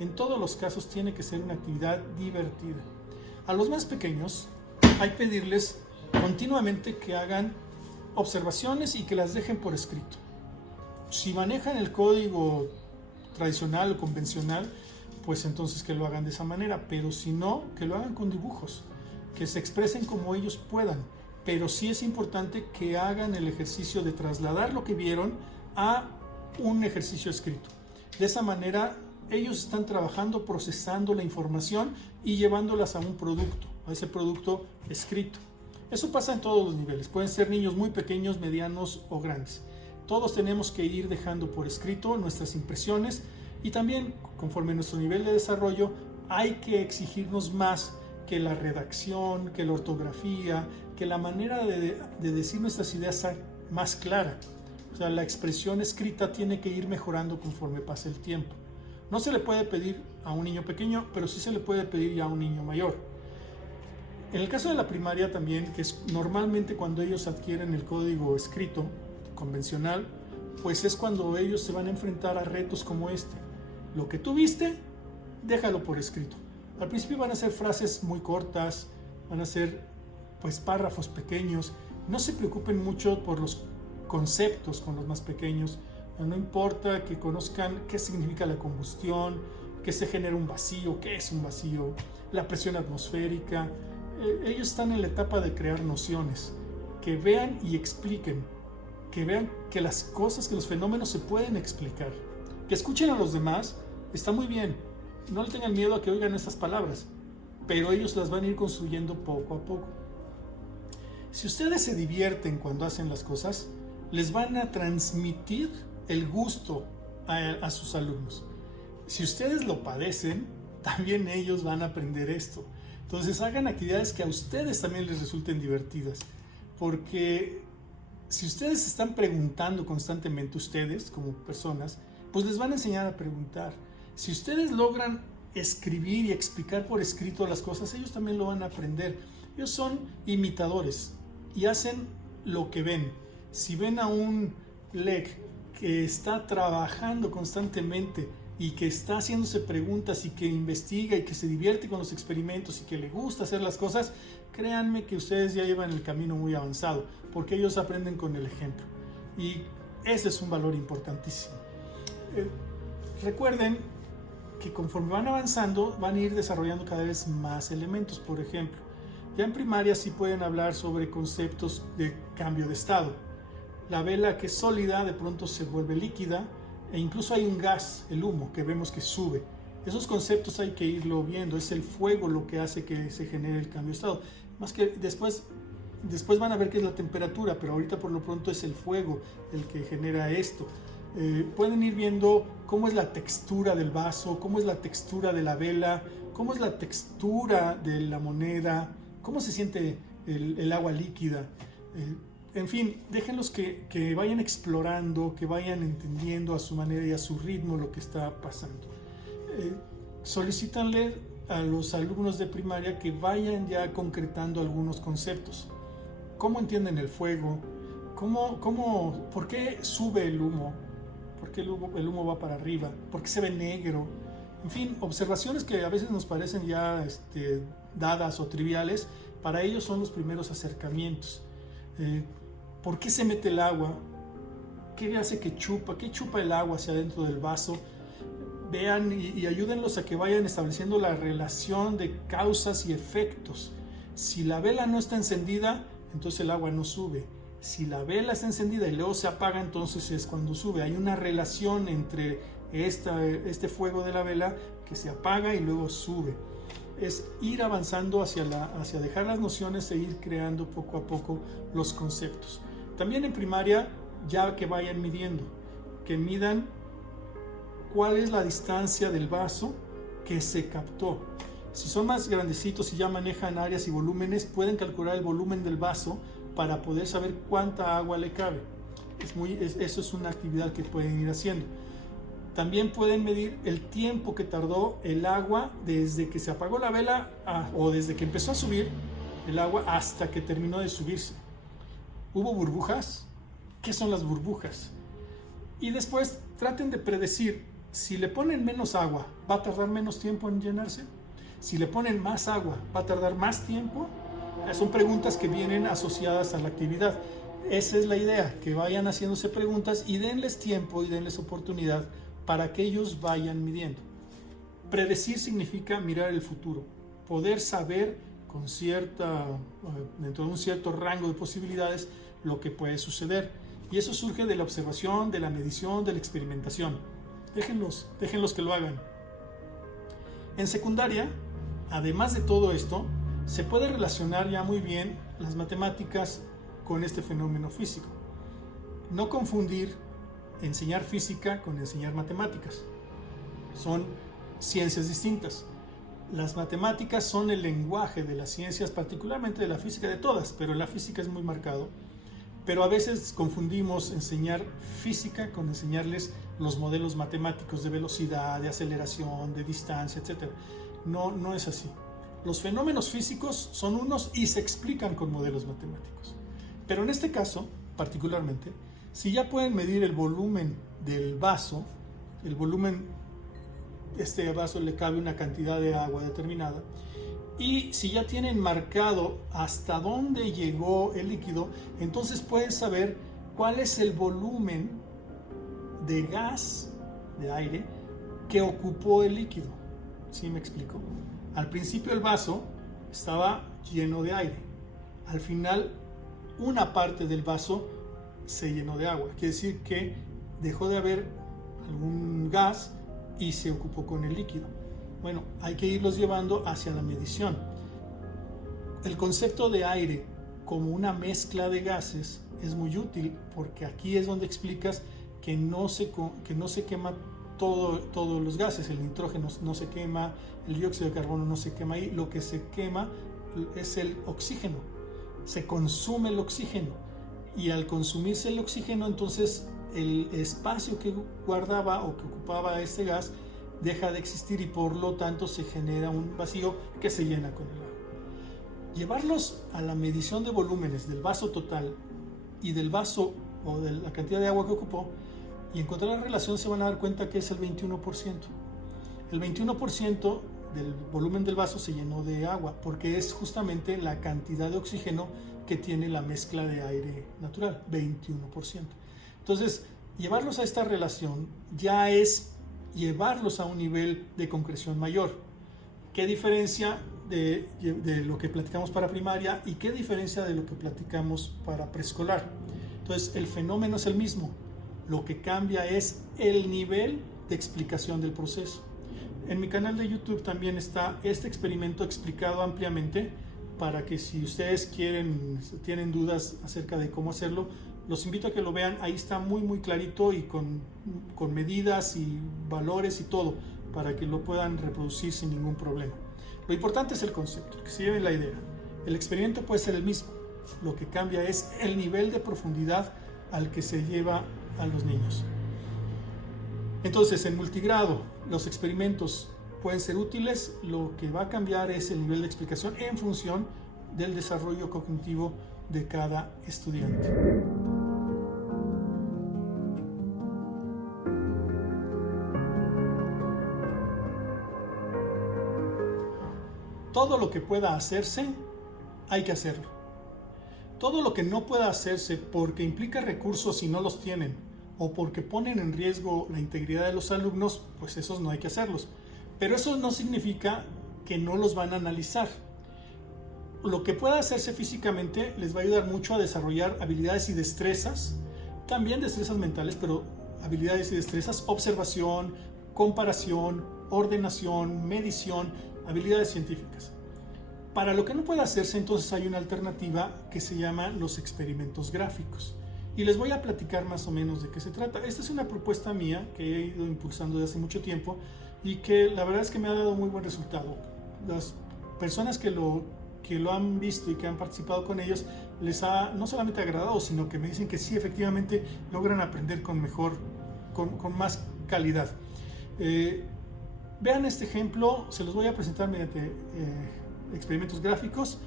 En todos los casos tiene que ser una actividad divertida. A los más pequeños hay que pedirles continuamente que hagan observaciones y que las dejen por escrito. Si manejan el código tradicional o convencional, pues entonces que lo hagan de esa manera, pero si no, que lo hagan con dibujos, que se expresen como ellos puedan, pero sí es importante que hagan el ejercicio de trasladar lo que vieron a un ejercicio escrito. De esa manera ellos están trabajando, procesando la información y llevándolas a un producto, a ese producto escrito. Eso pasa en todos los niveles, pueden ser niños muy pequeños, medianos o grandes. Todos tenemos que ir dejando por escrito nuestras impresiones y también, conforme nuestro nivel de desarrollo, hay que exigirnos más que la redacción, que la ortografía, que la manera de decir nuestras ideas sea más clara. O sea, la expresión escrita tiene que ir mejorando conforme pase el tiempo. No se le puede pedir a un niño pequeño, pero sí se le puede pedir ya a un niño mayor. En el caso de la primaria también, que es normalmente cuando ellos adquieren el código escrito, convencional, pues es cuando ellos se van a enfrentar a retos como este. Lo que tú viste, déjalo por escrito. Al principio van a ser frases muy cortas, van a ser pues párrafos pequeños. No se preocupen mucho por los conceptos con los más pequeños. No importa que conozcan qué significa la combustión, qué se genera un vacío, qué es un vacío, la presión atmosférica. Ellos están en la etapa de crear nociones, que vean y expliquen, que vean que las cosas, que los fenómenos se pueden explicar, que escuchen a los demás, está muy bien, no le tengan miedo a que oigan esas palabras, pero ellos las van a ir construyendo poco a poco. Si ustedes se divierten cuando hacen las cosas, les van a transmitir el gusto a sus alumnos. Si ustedes lo padecen, también ellos van a aprender esto. Entonces hagan actividades que a ustedes también les resulten divertidas, porque si ustedes están preguntando constantemente, ustedes como personas, pues les van a enseñar a preguntar. Si ustedes logran escribir y explicar por escrito las cosas, ellos también lo van a aprender. Ellos son imitadores y hacen lo que ven. Si ven a un LEC que está trabajando constantemente y que está haciéndose preguntas y que investiga y que se divierte con los experimentos y que le gusta hacer las cosas, créanme que ustedes ya llevan el camino muy avanzado, porque ellos aprenden con el ejemplo. Y ese es un valor importantísimo. Recuerden que conforme van avanzando, van a ir desarrollando cada vez más elementos. Por ejemplo, ya en primaria sí pueden hablar sobre conceptos de cambio de estado. La vela que es sólida de pronto se vuelve líquida, e incluso hay un gas, el humo, que vemos que sube. Esos conceptos hay que irlo viendo. Es el fuego lo que hace que se genere el cambio de estado. Más que después van a ver qué es la temperatura, pero ahorita por lo pronto es el fuego el que genera esto. Pueden ir viendo cómo es la textura del vaso, cómo es la textura de la vela, cómo es la textura de la moneda, cómo se siente el agua líquida. En fin, déjenlos que vayan explorando, que vayan entendiendo a su manera y a su ritmo lo que está pasando. Solicítanle a los alumnos de primaria que vayan ya concretando algunos conceptos. ¿Cómo entienden el fuego? ¿Por qué sube el humo? ¿Por qué el humo va para arriba? ¿Por qué se ve negro? En fin, observaciones que a veces nos parecen ya dadas o triviales, para ellos son los primeros acercamientos. ¿Por qué se mete el agua? ¿Qué hace que chupa? ¿Qué chupa el agua hacia adentro del vaso? Vean y ayúdenlos a que vayan estableciendo la relación de causas y efectos. Si la vela no está encendida, entonces el agua no sube. Si la vela está encendida y luego se apaga, entonces es cuando sube. Hay una relación entre este fuego de la vela que se apaga y luego sube. Es ir avanzando hacia dejar las nociones e ir creando poco a poco los conceptos. También en primaria, ya que vayan midiendo, que midan cuál es la distancia del vaso que se captó. Si son más grandecitos y ya manejan áreas y volúmenes, pueden calcular el volumen del vaso para poder saber cuánta agua le cabe. Eso es una actividad que pueden ir haciendo. También pueden medir el tiempo que tardó el agua desde que se apagó la vela o desde que empezó a subir el agua hasta que terminó de subirse. ¿Hubo burbujas? ¿Qué son las burbujas? Y después traten de predecir, si le ponen menos agua, ¿va a tardar menos tiempo en llenarse? Si le ponen más agua, ¿va a tardar más tiempo? Son preguntas que vienen asociadas a la actividad. Esa es la idea, que vayan haciéndose preguntas y denles tiempo y denles oportunidad para que ellos vayan midiendo. Predecir significa mirar el futuro, poder saber dentro de un cierto rango de posibilidades lo que puede suceder. Y eso surge de la observación, de la medición, de la experimentación. Déjenlos que lo hagan. En secundaria, además de todo esto, se puede relacionar ya muy bien las matemáticas con este fenómeno físico. No confundir enseñar física con enseñar matemáticas. Son ciencias distintas. Las matemáticas son el lenguaje de las ciencias, particularmente de la física, de todas, pero la física es muy marcado. Pero a veces confundimos enseñar física con enseñarles los modelos matemáticos de velocidad, de aceleración, de distancia, etc. No es así. Los fenómenos físicos son unos y se explican con modelos matemáticos. Pero en este caso, particularmente, si ya pueden medir el volumen del vaso, este vaso le cabe una cantidad de agua determinada, y si ya tienen marcado hasta dónde llegó el líquido, entonces pueden saber cuál es el volumen de gas, de aire, que ocupó el líquido. ¿Sí me explico? Al principio el vaso estaba lleno de aire. Al final, una parte del vaso se llenó de agua. Quiere decir que dejó de haber algún gas y se ocupó con el líquido. Bueno, hay que irlos llevando hacia la medición. El concepto de aire como una mezcla de gases es muy útil, porque aquí es donde explicas que no se quema todos los gases. El nitrógeno no se quema, el dióxido de carbono no se quema ahí. Lo que se quema es el oxígeno. Se consume el oxígeno, y al consumirse el oxígeno, entonces el espacio que guardaba o que ocupaba ese gas deja de existir, y por lo tanto se genera un vacío que se llena con el agua. Llevarlos a la medición de volúmenes del vaso total y del vaso o de la cantidad de agua que ocupó y encontrar la relación, se van a dar cuenta que es el 21%. El 21% del volumen del vaso se llenó de agua porque es justamente la cantidad de oxígeno que tiene la mezcla de aire natural, 21%. Entonces, llevarlos a esta relación ya es llevarlos a un nivel de concreción mayor. ¿Qué diferencia de lo que platicamos para primaria y qué diferencia de lo que platicamos para preescolar? Entonces, el fenómeno es el mismo. Lo que cambia es el nivel de explicación del proceso. En mi canal de YouTube también está este experimento explicado ampliamente para que si ustedes tienen dudas acerca de cómo hacerlo, los invito a que lo vean. Ahí está muy clarito y con medidas y valores y todo para que lo puedan reproducir sin ningún problema. Lo importante es el concepto, que se lleven la idea. El experimento puede ser el mismo. Lo que cambia es el nivel de profundidad al que se lleva a los niños. Entonces, en multigrado, los experimentos pueden ser útiles. Lo que va a cambiar es el nivel de explicación en función del desarrollo cognitivo de cada estudiante. Todo lo que pueda hacerse, hay que hacerlo. Todo lo que no pueda hacerse porque implica recursos y no los tienen, o porque ponen en riesgo la integridad de los alumnos, pues esos no hay que hacerlos. Pero eso no significa que no los van a analizar. Lo que pueda hacerse físicamente les va a ayudar mucho a desarrollar habilidades y destrezas, también destrezas mentales, pero habilidades y destrezas, observación, comparación, ordenación, medición, habilidades científicas. Para lo que no puede hacerse, entonces hay una alternativa que se llama los experimentos gráficos. Y les voy a platicar más o menos de qué se trata. Esta es una propuesta mía que he ido impulsando desde hace mucho tiempo y que la verdad es que me ha dado muy buen resultado. Las personas que lo han visto y que han participado con ellos les ha no solamente agradado, sino que me dicen que sí, efectivamente logran aprender con más calidad. Vean este ejemplo, se los voy a presentar mediante experimentos gráficos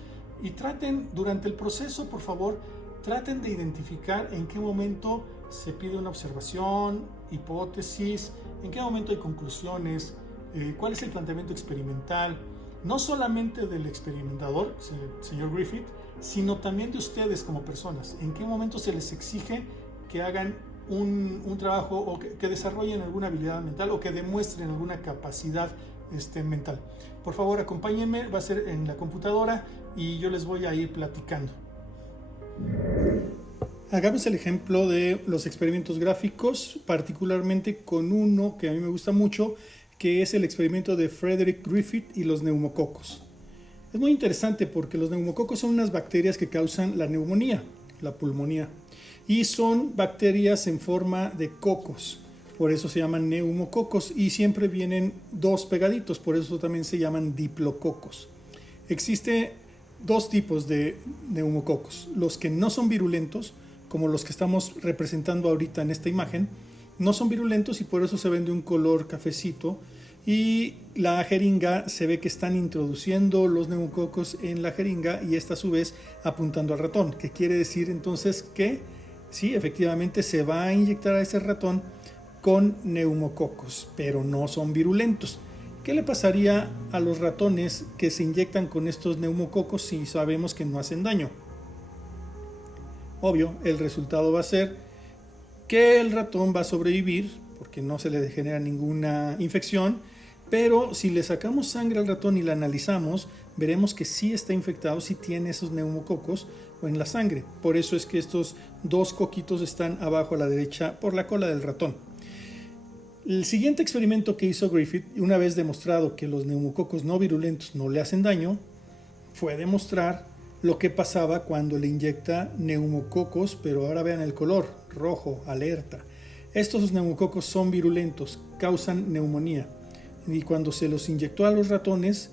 y traten durante el proceso, por favor, traten de identificar en qué momento se pide una observación, hipótesis, en qué momento hay conclusiones, cuál es el planteamiento experimental, no solamente del experimentador, señor Griffith, sino también de ustedes como personas, en qué momento se les exige que hagan un trabajo o que desarrollen alguna habilidad mental o que demuestren alguna capacidad mental. Por favor, acompáñenme, va a ser en la computadora y yo les voy a ir platicando. Hagamos el ejemplo de los experimentos gráficos, particularmente con uno que a mí me gusta mucho, que es el experimento de Frederick Griffith y los neumococos. Es muy interesante porque los neumococos son unas bacterias que causan la neumonía, la pulmonía, y son bacterias en forma de cocos. Por eso se llaman neumococos y siempre vienen dos pegaditos, por eso también se llaman diplococos. Existe dos tipos de neumococos, los que no son virulentos, como los que estamos representando ahorita en esta imagen, no son virulentos y por eso se ven de un color cafecito y la jeringa se ve que están introduciendo los neumococos en la jeringa y esta a su vez apuntando al ratón, que quiere decir entonces que sí, efectivamente se va a inyectar a ese ratón con neumococos, pero no son virulentos. ¿Qué le pasaría a los ratones que se inyectan con estos neumococos si sabemos que no hacen daño? Obvio, el resultado va a ser que el ratón va a sobrevivir porque no se le genera ninguna infección, pero si le sacamos sangre al ratón y la analizamos, veremos que sí está infectado, sí tiene esos neumococos en la sangre. Por eso es que estos dos coquitos están abajo a la derecha por la cola del ratón. El siguiente experimento que hizo Griffith, una vez demostrado que los neumococos no virulentos no le hacen daño, fue demostrar lo que pasaba cuando le inyecta neumococos, pero ahora vean el color, rojo, alerta. Estos neumococos son virulentos, causan neumonía. Y cuando se los inyectó a los ratones,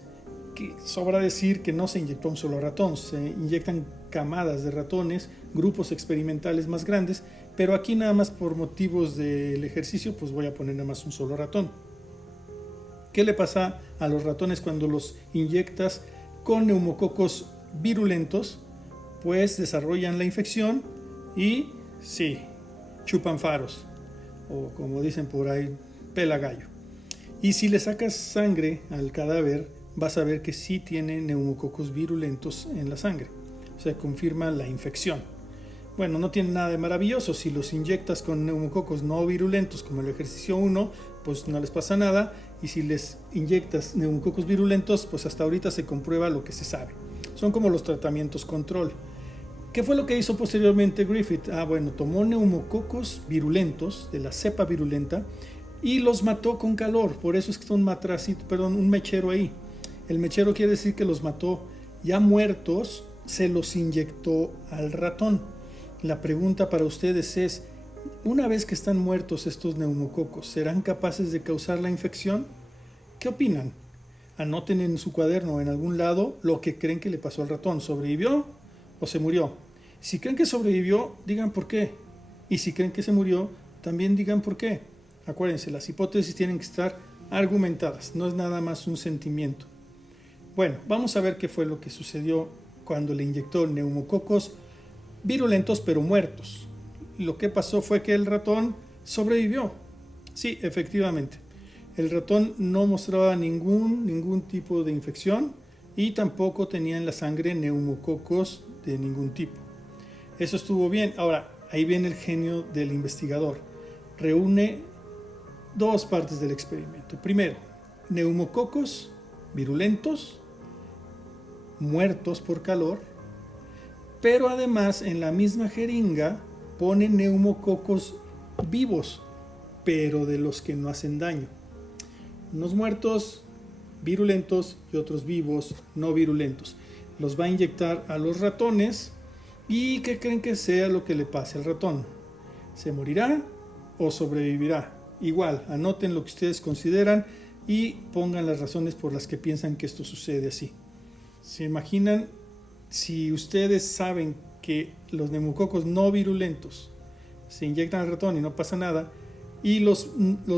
que sobra decir que no se inyectó un solo ratón, se inyectan camadas de ratones, grupos experimentales más grandes, pero aquí nada más por motivos del ejercicio, pues voy a poner nada más un solo ratón. ¿Qué le pasa a los ratones cuando los inyectas con neumococos virulentos, pues desarrollan la infección y sí, chupan faros, o como dicen por ahí, pela gallo. Y si le sacas sangre al cadáver, vas a ver que sí tiene neumococos virulentos en la sangre. O sea, confirma la infección. Bueno, no tiene nada de maravilloso. Si los inyectas con neumococos no virulentos, como el ejercicio 1, pues no les pasa nada. Y si les inyectas neumococos virulentos, pues hasta ahorita se comprueba lo que se sabe. Son como los tratamientos control. ¿Qué fue lo que hizo posteriormente Griffith? Bueno, tomó neumococos virulentos de la cepa virulenta y los mató con calor. Por eso es que está un mechero ahí. El mechero quiere decir que los mató ya muertos, se los inyectó al ratón. La pregunta para ustedes es, una vez que están muertos estos neumococos, ¿serán capaces de causar la infección? ¿Qué opinan? Anoten en su cuaderno o en algún lado lo que creen que le pasó al ratón. ¿Sobrevivió o se murió? Si creen que sobrevivió, digan por qué. Y si creen que se murió, también digan por qué. Acuérdense, las hipótesis tienen que estar argumentadas, no es nada más un sentimiento. Bueno, vamos a ver qué fue lo que sucedió cuando le inyectó neumococos virulentos pero muertos. Lo que pasó fue que el ratón sobrevivió. Sí, efectivamente. El ratón no mostraba ningún tipo de infección y tampoco tenía en la sangre neumococos de ningún tipo. Eso estuvo bien. Ahora, ahí viene el genio del investigador. Reúne dos partes del experimento. Primero, neumococos virulentos, muertos por calor, pero además en la misma jeringa pone neumococos vivos, pero de los que no hacen daño. Unos muertos virulentos y otros vivos no virulentos. Los va a inyectar a los ratones y ¿qué creen que sea lo que le pase al ratón? ¿Se morirá o sobrevivirá? Igual, anoten lo que ustedes consideran y pongan las razones por las que piensan que esto sucede así. ¿Se imaginan si ustedes saben que los neumococos no virulentos se inyectan al ratón y no pasa nada, y los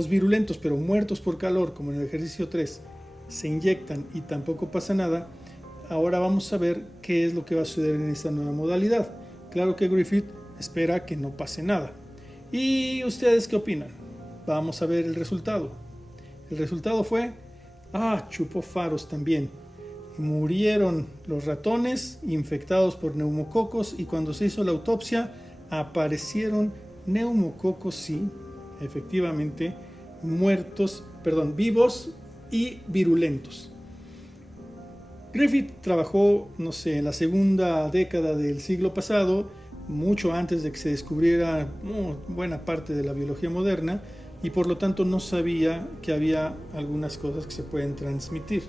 virulentos pero muertos por calor, como en el ejercicio 3, se inyectan y tampoco pasa nada? Ahora vamos a ver qué es lo que va a suceder en esta nueva modalidad. Claro que Griffith espera que no pase nada. ¿Y ustedes qué opinan? Vamos a ver el resultado. El resultado fue, chupó faros también. Murieron los ratones infectados por neumococos y cuando se hizo la autopsia aparecieron neumococos, sí, efectivamente, vivos y virulentos. Griffith trabajó, en la segunda década del siglo pasado, mucho antes de que se descubriera buena parte de la biología moderna, y por lo tanto no sabía que había algunas cosas que se pueden transmitir.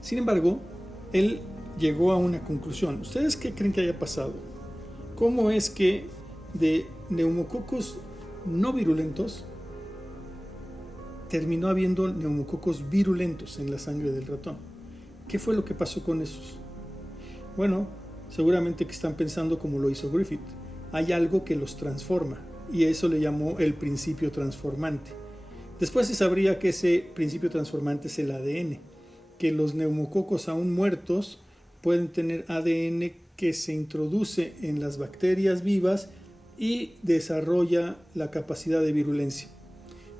Sin embargo, él llegó a una conclusión. ¿Ustedes qué creen que haya pasado? ¿Cómo es que de neumococos no virulentos terminó habiendo neumococos virulentos en la sangre del ratón? ¿Qué fue lo que pasó con esos? Bueno, seguramente que están pensando como lo hizo Griffith. Hay algo que los transforma y eso le llamó el principio transformante. Después se sabría que ese principio transformante es el ADN, que los neumococos aún muertos pueden tener ADN que se introduce en las bacterias vivas y desarrolla la capacidad de virulencia.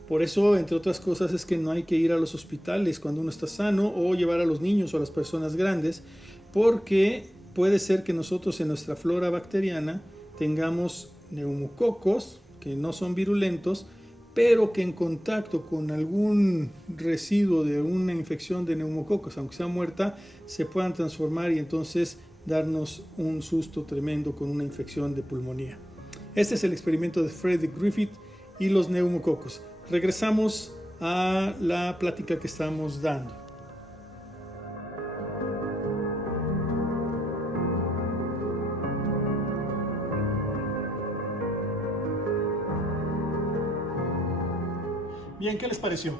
Por eso, entre otras cosas, es que no hay que ir a los hospitales cuando uno está sano o llevar a los niños o a las personas grandes, porque puede ser que nosotros en nuestra flora bacteriana tengamos neumococos que no son virulentos, pero que en contacto con algún residuo de una infección de neumococos, aunque sea muerta, se puedan transformar y entonces darnos un susto tremendo con una infección de pulmonía. Este es el experimento de Frederick Griffith y los neumococos. Regresamos a la plática que estamos dando. Bien, ¿qué les pareció?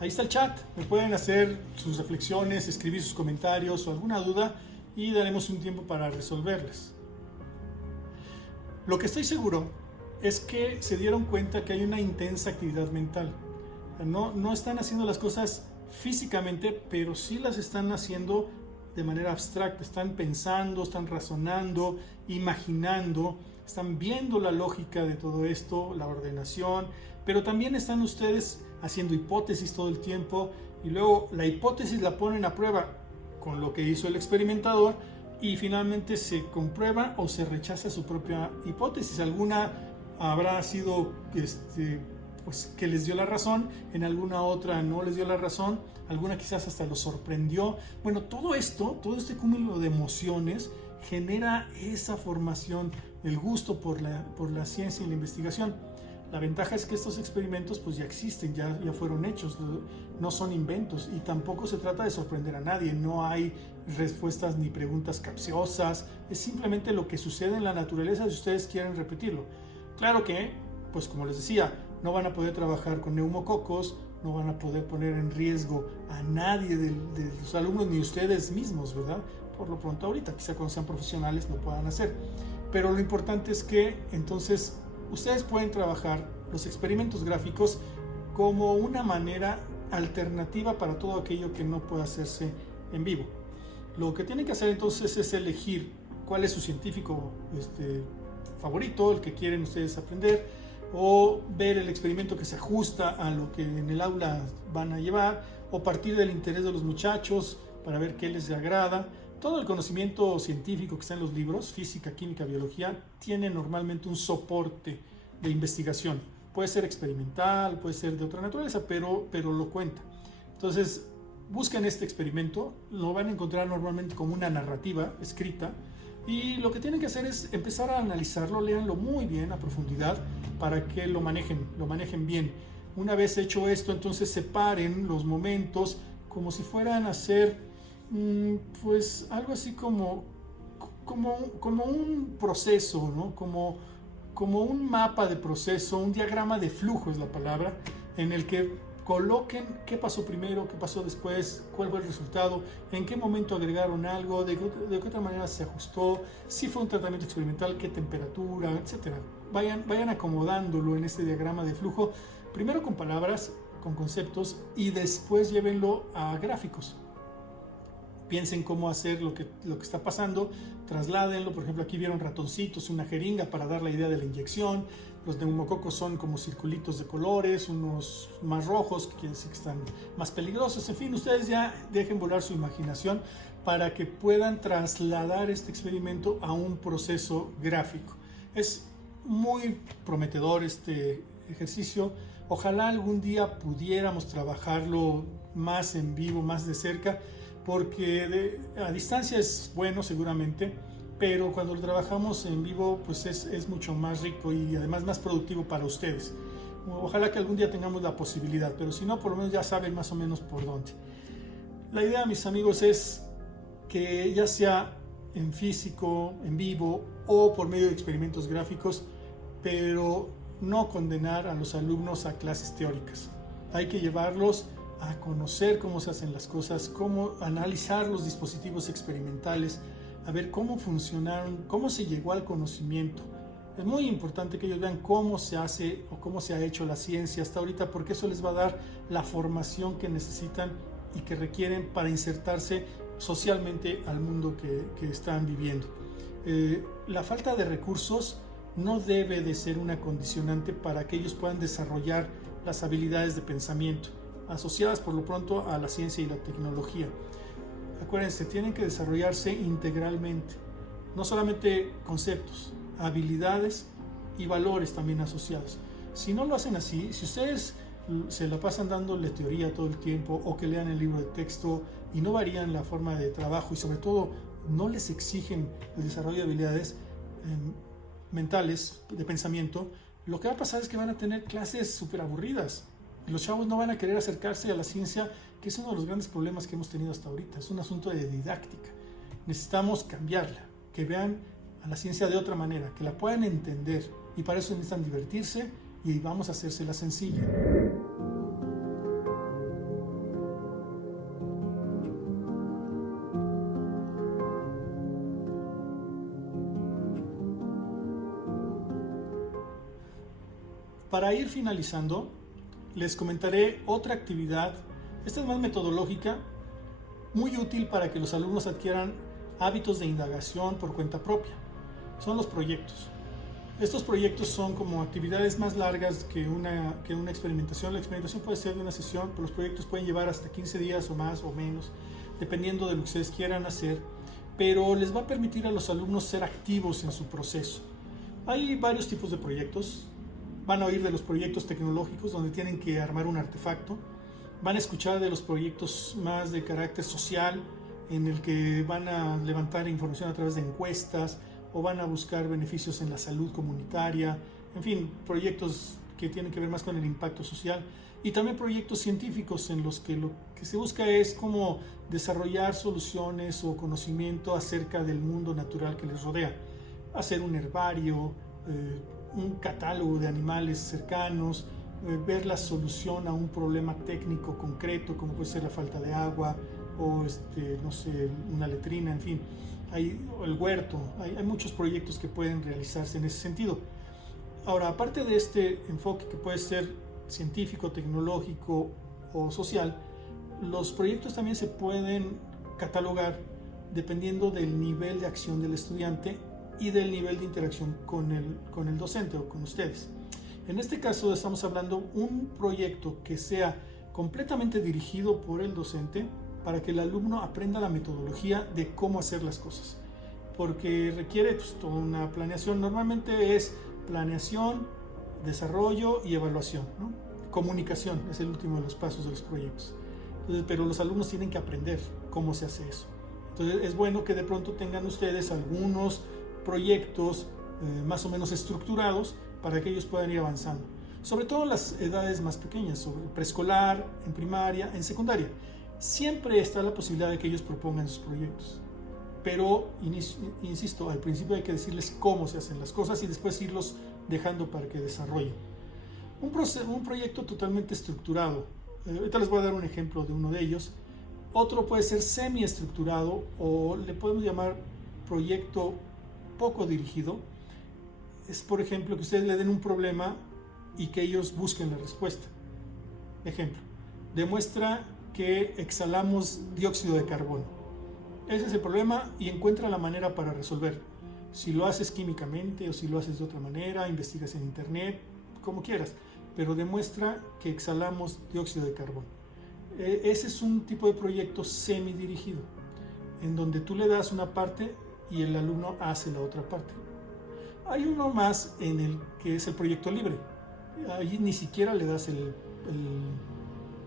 Ahí está el chat, me pueden hacer sus reflexiones, escribir sus comentarios o alguna duda y daremos un tiempo para resolverlas. Lo que estoy seguro es que se dieron cuenta que hay una intensa actividad mental. No están haciendo las cosas físicamente, pero sí las están haciendo de manera abstracta, están pensando, están razonando, imaginando, están viendo la lógica de todo esto, la ordenación, pero también están ustedes haciendo hipótesis todo el tiempo y luego la hipótesis la ponen a prueba con lo que hizo el experimentador y finalmente se comprueba o se rechaza su propia hipótesis. Alguna habrá sido pues, que les dio la razón, en alguna otra no les dio la razón, alguna quizás hasta los sorprendió. Bueno, todo esto, todo este cúmulo de emociones genera esa formación, el gusto por la ciencia y la investigación. La ventaja es que estos experimentos pues ya existen, ya fueron hechos, no son inventos y tampoco se trata de sorprender a nadie, no hay respuestas ni preguntas capciosas, es simplemente lo que sucede en la naturaleza si ustedes quieren repetirlo. Claro que, pues como les decía, no van a poder trabajar con neumococos, no van a poder poner en riesgo a nadie de los alumnos ni ustedes mismos, ¿verdad? Por lo pronto ahorita, quizá cuando sean profesionales lo puedan hacer. Pero lo importante es que entonces ustedes pueden trabajar los experimentos gráficos como una manera alternativa para todo aquello que no pueda hacerse en vivo. Lo que tienen que hacer entonces es elegir cuál es su científico favorito, el que quieren ustedes aprender, o ver el experimento que se ajusta a lo que en el aula van a llevar, o partir del interés de los muchachos para ver qué les agrada. Todo el conocimiento científico que está en los libros, física, química, biología, tiene normalmente un soporte de investigación. Puede ser experimental, puede ser de otra naturaleza, pero lo cuenta. Entonces, busquen este experimento, lo van a encontrar normalmente como una narrativa escrita, y lo que tienen que hacer es empezar a analizarlo, léanlo muy bien a profundidad para que lo manejen bien. Una vez hecho esto, entonces separen los momentos como si fueran a ser pues algo así como un proceso, ¿no? Como un mapa de proceso, un diagrama de flujo es la palabra, en el que coloquen qué pasó primero, qué pasó después, cuál fue el resultado, en qué momento agregaron algo, de qué otra manera se ajustó, si fue un tratamiento experimental, qué temperatura, etc. Vayan acomodándolo en este diagrama de flujo, primero con palabras, con conceptos, y después llévenlo a gráficos. Piensen cómo hacer lo que está pasando, trasládenlo. Por ejemplo, aquí vieron ratoncitos, una jeringa para dar la idea de la inyección. Los neumococos son como circulitos de colores, unos más rojos, que quiere decir que están más peligrosos. En fin, ustedes ya dejen volar su imaginación para que puedan trasladar este experimento a un proceso gráfico. Es muy prometedor este ejercicio. Ojalá algún día pudiéramos trabajarlo más en vivo, más de cerca, porque a distancia es bueno seguramente, pero cuando lo trabajamos en vivo pues es mucho más rico y además más productivo para ustedes. Ojalá que algún día tengamos la posibilidad, pero si no, por lo menos ya saben más o menos por dónde. La idea, mis amigos, es que ya sea en físico, en vivo o por medio de experimentos gráficos, pero no condenar a los alumnos a clases teóricas. Hay que llevarlos a conocer cómo se hacen las cosas, cómo analizar los dispositivos experimentales, a ver cómo funcionaron, cómo se llegó al conocimiento. Es muy importante que ellos vean cómo se hace o cómo se ha hecho la ciencia hasta ahorita, porque eso les va a dar la formación que necesitan y que requieren para insertarse socialmente al mundo que están viviendo. La falta de recursos no debe de ser una condicionante para que ellos puedan desarrollar las habilidades de pensamiento asociadas por lo pronto a la ciencia y la tecnología. Acuérdense, tienen que desarrollarse integralmente, no solamente conceptos, habilidades y valores también asociados. Si no lo hacen así, si ustedes se la pasan dándole teoría todo el tiempo o que lean el libro de texto y no varían la forma de trabajo y sobre todo no les exigen el desarrollo de habilidades mentales, de pensamiento, lo que va a pasar es que van a tener clases súper aburridas. Los chavos no van a querer acercarse a la ciencia, que es uno de los grandes problemas que hemos tenido hasta ahorita. Es un asunto de didáctica. Necesitamos cambiarla, que vean a la ciencia de otra manera, que la puedan entender. Y para eso necesitan divertirse y vamos a hacérsela sencilla. Para ir finalizando, les comentaré otra actividad. Esta es más metodológica, muy útil para que los alumnos adquieran hábitos de indagación por cuenta propia. Son los proyectos. Estos proyectos son como actividades más largas que una experimentación. La experimentación puede ser de una sesión, pero los proyectos pueden llevar hasta 15 días o más o menos, dependiendo de lo que ustedes quieran hacer, pero les va a permitir a los alumnos ser activos en su proceso. Hay varios tipos de proyectos. Van a oír de los proyectos tecnológicos, donde tienen que armar un artefacto. Van a escuchar de los proyectos más de carácter social, en el que van a levantar información a través de encuestas, o van a buscar beneficios en la salud comunitaria, en fin, proyectos que tienen que ver más con el impacto social, y también proyectos científicos en los que lo que se busca es como desarrollar soluciones o conocimiento acerca del mundo natural que les rodea, hacer un herbario, un catálogo de animales cercanos, ver la solución a un problema técnico concreto, como puede ser la falta de agua, o no sé, una letrina, en fin. El huerto, hay muchos proyectos que pueden realizarse en ese sentido. Ahora, aparte de este enfoque que puede ser científico, tecnológico o social, los proyectos también se pueden catalogar dependiendo del nivel de acción del estudiante y del nivel de interacción con el docente o con ustedes. En este caso estamos hablando de un proyecto que sea completamente dirigido por el docente, para que el alumno aprenda la metodología de cómo hacer las cosas, porque requiere toda una planeación. Normalmente es planeación, desarrollo y evaluación, ¿no? Comunicación es el último de los pasos de los proyectos. Entonces, pero los alumnos tienen que aprender cómo se hace eso. Entonces es bueno que de pronto tengan ustedes algunos proyectos más o menos estructurados para que ellos puedan ir avanzando, sobre todo en las edades más pequeñas, sobre preescolar, en primaria, en secundaria. Siempre está la posibilidad de que ellos propongan sus proyectos, pero insisto, al principio hay que decirles cómo se hacen las cosas y después irlos dejando para que desarrollen un proyecto totalmente estructurado. Ahorita les voy a dar un ejemplo de uno de ellos. Otro puede ser semiestructurado, o le podemos llamar proyecto poco dirigido. Es, por ejemplo, que ustedes le den un problema y que ellos busquen la respuesta. Ejemplo, demuestra que exhalamos dióxido de carbono. Ese es el problema y encuentra la manera para resolverlo. Si lo haces químicamente o si lo haces de otra manera, investigas en internet, como quieras, pero demuestra que exhalamos dióxido de carbono. Ese es un tipo de proyecto semidirigido, en donde tú le das una parte y el alumno hace la otra parte. Hay uno más en el que es el proyecto libre. Allí ni siquiera le das el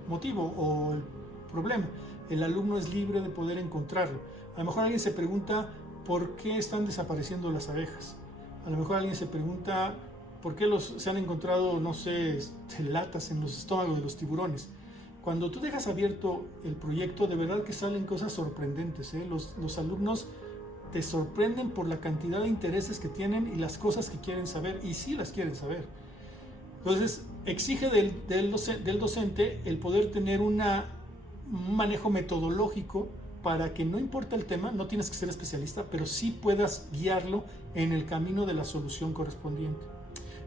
motivo o el problema. El alumno es libre de poder encontrarlo. A lo mejor alguien se pregunta por qué están desapareciendo las abejas. A lo mejor alguien se pregunta por qué se han encontrado, no sé, latas en los estómagos de los tiburones. Cuando tú dejas abierto el proyecto, de verdad que salen cosas sorprendentes, ¿eh? Los alumnos te sorprenden por la cantidad de intereses que tienen y las cosas que quieren saber, y sí las quieren saber. Entonces, exige del docente el poder tener un manejo metodológico para que, no importa el tema, no tienes que ser especialista, pero sí puedas guiarlo en el camino de la solución correspondiente.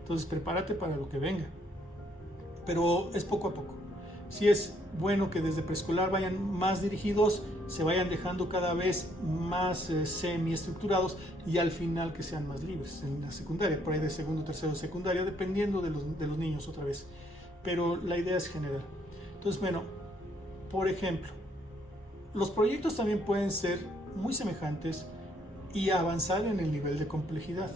Entonces, prepárate para lo que venga. Pero es poco a poco. Sí es bueno que desde preescolar vayan más dirigidos, se vayan dejando cada vez más semiestructurados, y al final que sean más libres en la secundaria, por ahí de segundo, tercero, secundaria, dependiendo de los niños otra vez. Pero la idea es general. Entonces, bueno, por ejemplo, los proyectos también pueden ser muy semejantes y avanzar en el nivel de complejidad.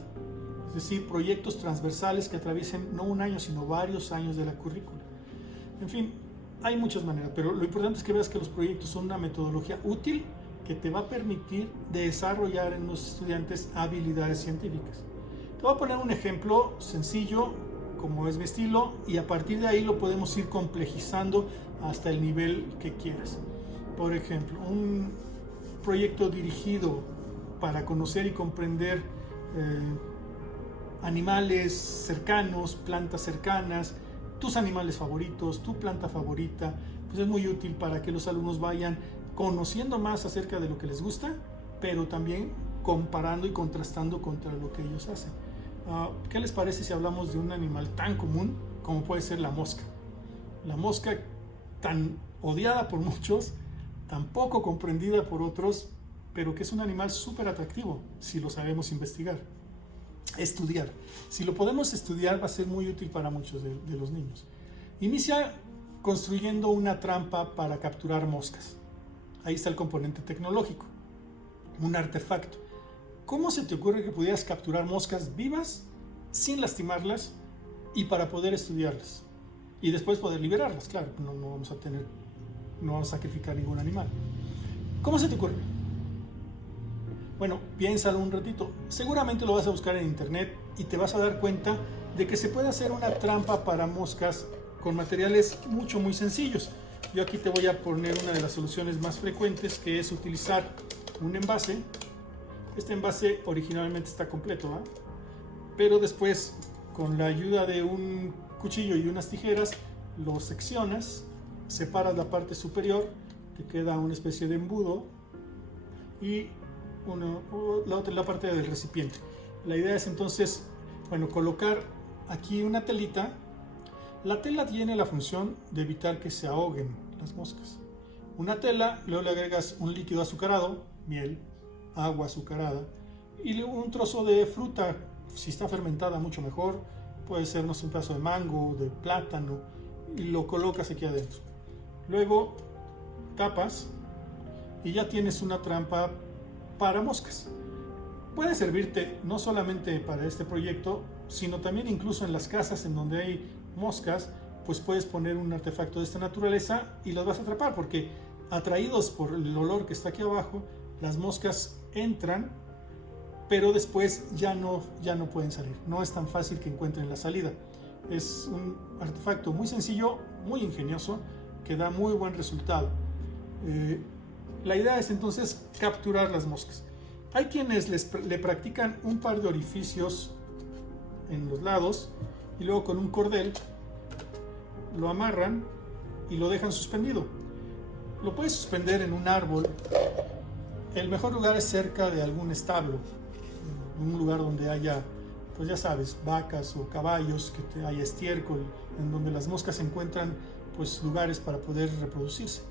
Es decir, proyectos transversales que atraviesen no un año, sino varios años de la currícula. En fin, hay muchas maneras, pero lo importante es que veas que los proyectos son una metodología útil que te va a permitir desarrollar en los estudiantes habilidades científicas. Te voy a poner un ejemplo sencillo, como es mi estilo, y a partir de ahí lo podemos ir complejizando hasta el nivel que quieras. Por ejemplo, un proyecto dirigido para conocer y comprender animales cercanos, plantas cercanas, tus animales favoritos, tu planta favorita, pues es muy útil para que los alumnos vayan conociendo más acerca de lo que les gusta, pero también comparando y contrastando contra lo que ellos hacen. ¿Qué les parece si hablamos de un animal tan común como puede ser la mosca? La mosca, tan odiada por muchos, tan poco comprendida por otros, pero que es un animal súper atractivo si lo sabemos investigar, estudiar. Si lo podemos estudiar va a ser muy útil para muchos de los niños. Inicia construyendo una trampa para capturar moscas. Ahí está el componente tecnológico, un artefacto. ¿Cómo se te ocurre que pudieras capturar moscas vivas sin lastimarlas y para poder estudiarlas? Y después poder liberarlas, claro, no vamos a sacrificar ningún animal. ¿Cómo se te ocurre? Bueno, piénsalo un ratito. Seguramente lo vas a buscar en internet y te vas a dar cuenta de que se puede hacer una trampa para moscas con materiales muy sencillos. Yo aquí te voy a poner una de las soluciones más frecuentes, que es utilizar un envase. Este envase originalmente está completo, ¿eh? Pero después, con la ayuda de un cuchillo y unas tijeras, lo seccionas, separas la parte superior, te queda una especie de embudo y la parte del recipiente. La idea es entonces, bueno, colocar aquí una telita. La tela tiene la función de evitar que se ahoguen las moscas. Una tela, luego le agregas un líquido azucarado, miel, agua azucarada, y luego un trozo de fruta, si está fermentada mucho mejor, puede ser, no sé, un pedazo de mango, de plátano, y lo colocas aquí adentro. Luego tapas y ya tienes una trampa para moscas. Puede servirte no solamente para este proyecto, sino también incluso en las casas en donde hay moscas, pues puedes poner un artefacto de esta naturaleza y las vas a atrapar, porque atraídos por el olor que está aquí abajo, las moscas entran, pero después ya no pueden salir. No es tan fácil que encuentren la salida. Es un artefacto muy sencillo, muy ingenioso, que da muy buen resultado. La idea es entonces capturar las moscas. Hay quienes le practican un par de orificios en los lados y luego con un cordel lo amarran y lo dejan suspendido. Lo puedes suspender en un árbol. El mejor lugar es cerca de algún establo, un lugar donde haya, pues ya sabes, vacas o caballos, que haya estiércol, en donde las moscas encuentran pues lugares para poder reproducirse.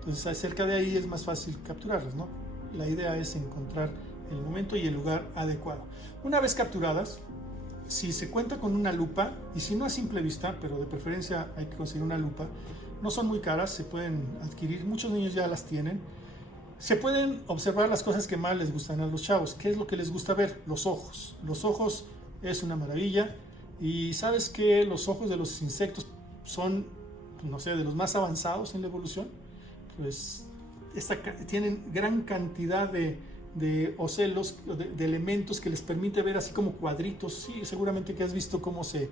Entonces cerca de ahí es más fácil capturarlas, ¿no? La idea es encontrar el momento y el lugar adecuado. Una vez capturadas, si se cuenta con una lupa, y si no a simple vista, pero de preferencia hay que conseguir una lupa, no son muy caras, se pueden adquirir, muchos niños ya las tienen. Se pueden observar las cosas que más les gustan a los chavos. ¿Qué es lo que les gusta ver? Los ojos. Los ojos es una maravilla. Y sabes que los ojos de los insectos son, no sé, de los más avanzados en la evolución. Pues tienen gran cantidad de ocelos, de elementos que les permite ver así como cuadritos. Sí, seguramente que has visto cómo se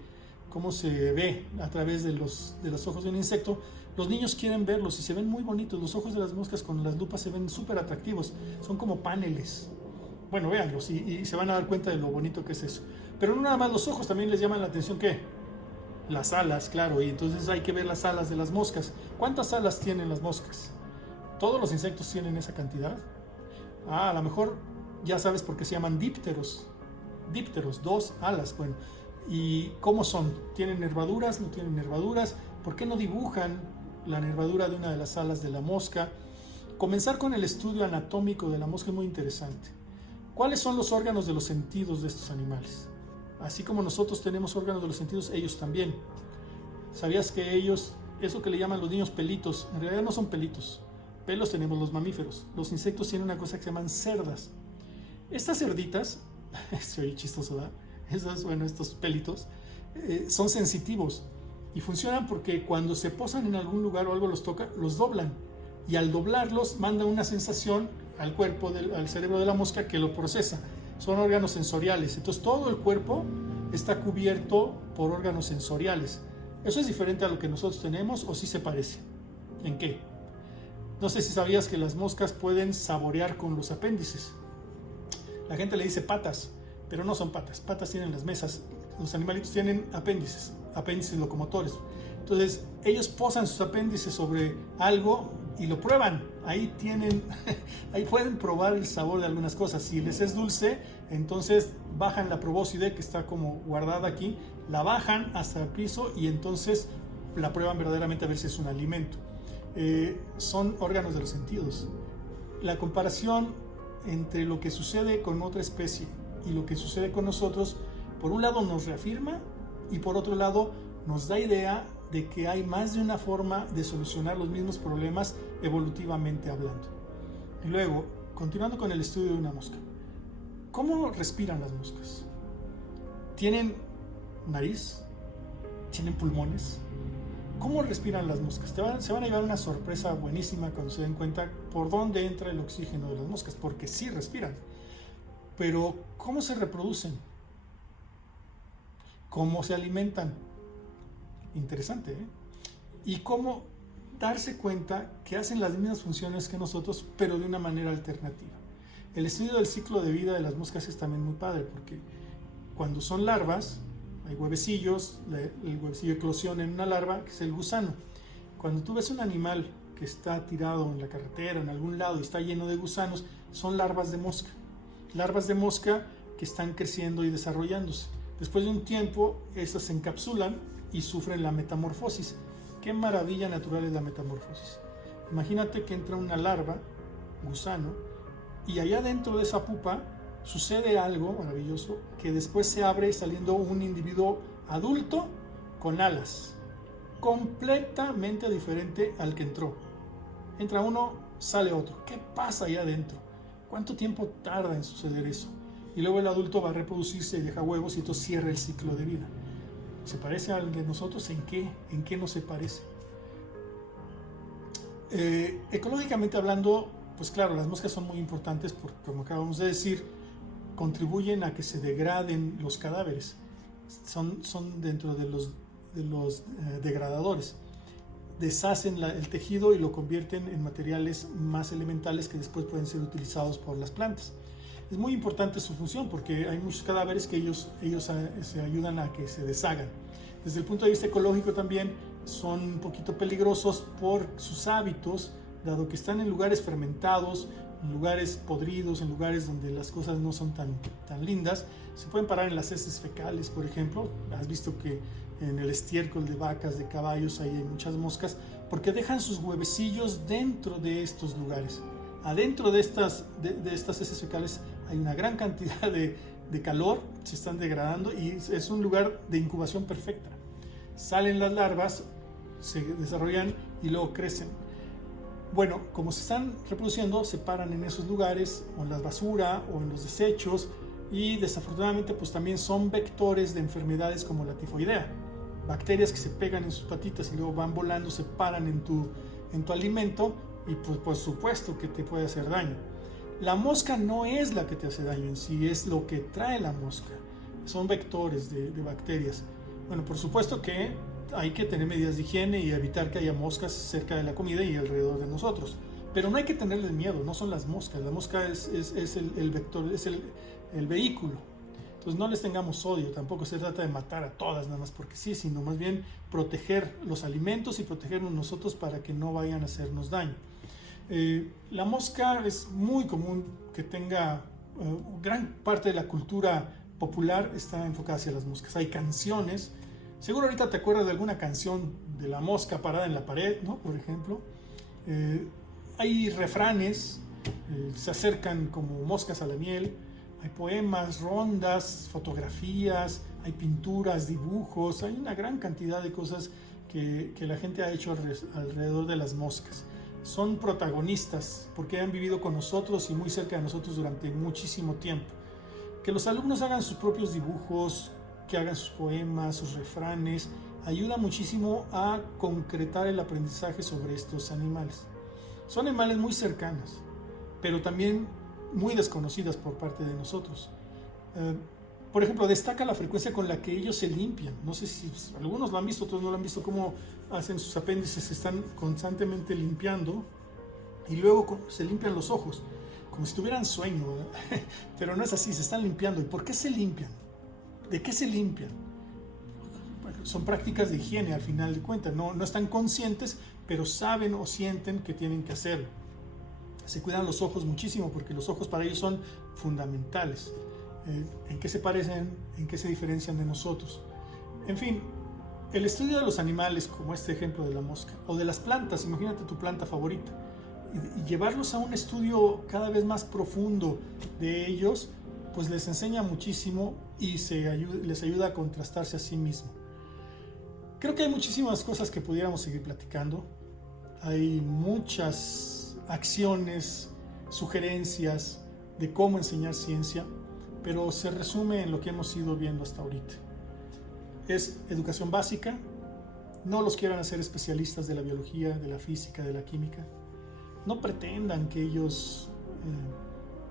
ve a través de los ojos de un insecto. Los niños quieren verlos y se ven muy bonitos. Los ojos de las moscas con las lupas se ven súper atractivos. Son como paneles. Bueno, véanlos y se van a dar cuenta de lo bonito que es eso. Pero no nada más los ojos, también les llaman la atención, ¿qué? Las alas, claro. Y entonces hay que ver las alas de las moscas. ¿Cuántas alas tienen las moscas? ¿Todos los insectos tienen esa cantidad? A lo mejor ya sabes por qué se llaman dípteros. Dípteros, 2 alas. Bueno, ¿y cómo son? ¿Tienen nervaduras? ¿No tienen nervaduras? ¿Por qué no dibujan la nervadura de una de las alas de la mosca? Comenzar con el estudio anatómico de la mosca es muy interesante. ¿Cuáles son los órganos de los sentidos de estos animales? Así como nosotros tenemos órganos de los sentidos, ellos también. ¿Sabías que ellos, eso que le llaman los niños pelitos, en realidad no son pelitos? Pelos tenemos los mamíferos. Los insectos tienen una cosa que se llaman cerdas. Estas cerditas, se oye chistoso, ¿verdad? Estos pelitos, son sensitivos y funcionan porque cuando se posan en algún lugar o algo los toca, los doblan. Y al doblarlos manda una sensación al cuerpo, al cerebro de la mosca, que lo procesa. Son órganos sensoriales. Entonces todo el cuerpo está cubierto por órganos sensoriales. ¿Eso es diferente a lo que nosotros tenemos o sí se parece? ¿En qué? No sé si sabías que las moscas pueden saborear con los apéndices. La gente le dice patas, pero no son patas. Patas tienen las mesas. Los animalitos tienen apéndices locomotores. Entonces ellos posan sus apéndices sobre algo y lo prueban. Ahí pueden probar el sabor de algunas cosas. Si les es dulce, entonces bajan la probóscide, que está como guardada aquí, la bajan hasta el piso y entonces la prueban verdaderamente a ver si es un alimento. son órganos de los sentidos. La comparación entre lo que sucede con otra especie y lo que sucede con nosotros, por un lado nos reafirma y por otro lado nos da idea de que hay más de una forma de solucionar los mismos problemas evolutivamente hablando. Y luego, continuando con el estudio de una mosca, ¿cómo respiran las moscas? ¿Tienen nariz? ¿Tienen pulmones? ¿Cómo respiran las moscas? Se van a llevar una sorpresa buenísima cuando se den cuenta por dónde entra el oxígeno de las moscas, porque sí respiran. Pero, ¿cómo se reproducen? ¿Cómo se alimentan? Interesante, ¿eh? Y cómo darse cuenta que hacen las mismas funciones que nosotros, pero de una manera alternativa. El estudio del ciclo de vida de las moscas es también muy padre, porque cuando son larvas, hay huevecillos, el huevecillo eclosiona en una larva, que es el gusano. Cuando tú ves un animal que está tirado en la carretera, en algún lado, y está lleno de gusanos, son larvas de mosca. Larvas de mosca que están creciendo y desarrollándose. Después de un tiempo, estas se encapsulan y sufren la metamorfosis. Qué maravilla natural es la metamorfosis. Imagínate que entra una larva, gusano, y allá dentro de esa pupa sucede algo maravilloso, que después se abre saliendo un individuo adulto con alas, completamente diferente al que entró. Entra uno, sale otro. ¿Qué pasa allá adentro? ¿Cuánto tiempo tarda en suceder eso? Y luego el adulto va a reproducirse y deja huevos y entonces cierra el ciclo de vida. ¿Se parece al de nosotros? ¿En qué? ¿En qué no se parece? Ecológicamente hablando, pues claro, las moscas son muy importantes porque, como acabamos de decir, contribuyen a que se degraden los cadáveres. Son dentro de los degradadores. Deshacen el tejido y lo convierten en materiales más elementales que después pueden ser utilizados por las plantas. Es muy importante su función porque hay muchos cadáveres que ellos se ayudan a que se deshagan. Desde el punto de vista ecológico también son un poquito peligrosos por sus hábitos, dado que están en lugares fermentados, en lugares podridos, en lugares donde las cosas no son tan lindas. Se pueden parar en las heces fecales, por ejemplo. Has visto que en el estiércol de vacas, de caballos, hay muchas moscas, porque dejan sus huevecillos dentro de estos lugares. Adentro de estas heces fecales hay una gran cantidad de calor, se están degradando y es un lugar de incubación perfecta. Salen las larvas, se desarrollan y luego crecen. Bueno, como se están reproduciendo, se paran en esos lugares, o en la basura, o en los desechos, y desafortunadamente pues también son vectores de enfermedades como la tifoidea. Bacterias que se pegan en sus patitas y luego van volando, se paran en tu alimento y pues por supuesto que te puede hacer daño. La mosca no es la que te hace daño en sí, es lo que trae la mosca. Son vectores de bacterias. Bueno, por supuesto que hay que tener medidas de higiene y evitar que haya moscas cerca de la comida y alrededor de nosotros. Pero no hay que tenerles miedo, no son las moscas. La mosca es el vector, es el vehículo. Entonces no les tengamos odio, tampoco se trata de matar a todas nada más porque sí, sino más bien proteger los alimentos y protegernos nosotros para que no vayan a hacernos daño. La mosca es muy común que tenga, gran parte de la cultura popular está enfocada hacia las moscas. Hay canciones, seguro ahorita te acuerdas de alguna canción de la mosca parada en la pared, ¿no? Por ejemplo. Hay refranes, se acercan como moscas a la miel. Hay poemas, rondas, fotografías, hay pinturas, dibujos, hay una gran cantidad de cosas que la gente ha hecho alrededor de las moscas. Son protagonistas porque han vivido con nosotros y muy cerca de nosotros durante muchísimo tiempo. Que los alumnos hagan sus propios dibujos, que hagan sus poemas, sus refranes, ayuda muchísimo a concretar el aprendizaje sobre estos animales. Son animales muy cercanos, pero también muy desconocidas por parte de nosotros. Por ejemplo, destaca la frecuencia con la que ellos se limpian. No sé si algunos lo han visto, otros no lo han visto, cómo hacen sus apéndices, se están constantemente limpiando y luego se limpian los ojos, como si tuvieran sueño, ¿verdad? Pero no es así, se están limpiando. ¿Y por qué se limpian? ¿De qué se limpian? Bueno, son prácticas de higiene al final de cuentas, no están conscientes, pero saben o sienten que tienen que hacerlo. Se cuidan los ojos muchísimo porque los ojos para ellos son fundamentales. ¿En qué se parecen? ¿En qué se diferencian de nosotros? En fin, El estudio de los animales, como este ejemplo de la mosca, o de las plantas, imagínate tu planta favorita, y llevarlos a un estudio cada vez más profundo de ellos, pues les enseña muchísimo y les ayuda a contrastarse a sí mismo. Creo que hay muchísimas cosas que pudiéramos seguir platicando. Hay muchas acciones, sugerencias de cómo enseñar ciencia, pero se resume en lo que hemos ido viendo hasta ahorita. Es educación básica, no los quieran hacer especialistas de la biología, de la física, de la química. No pretendan que ellos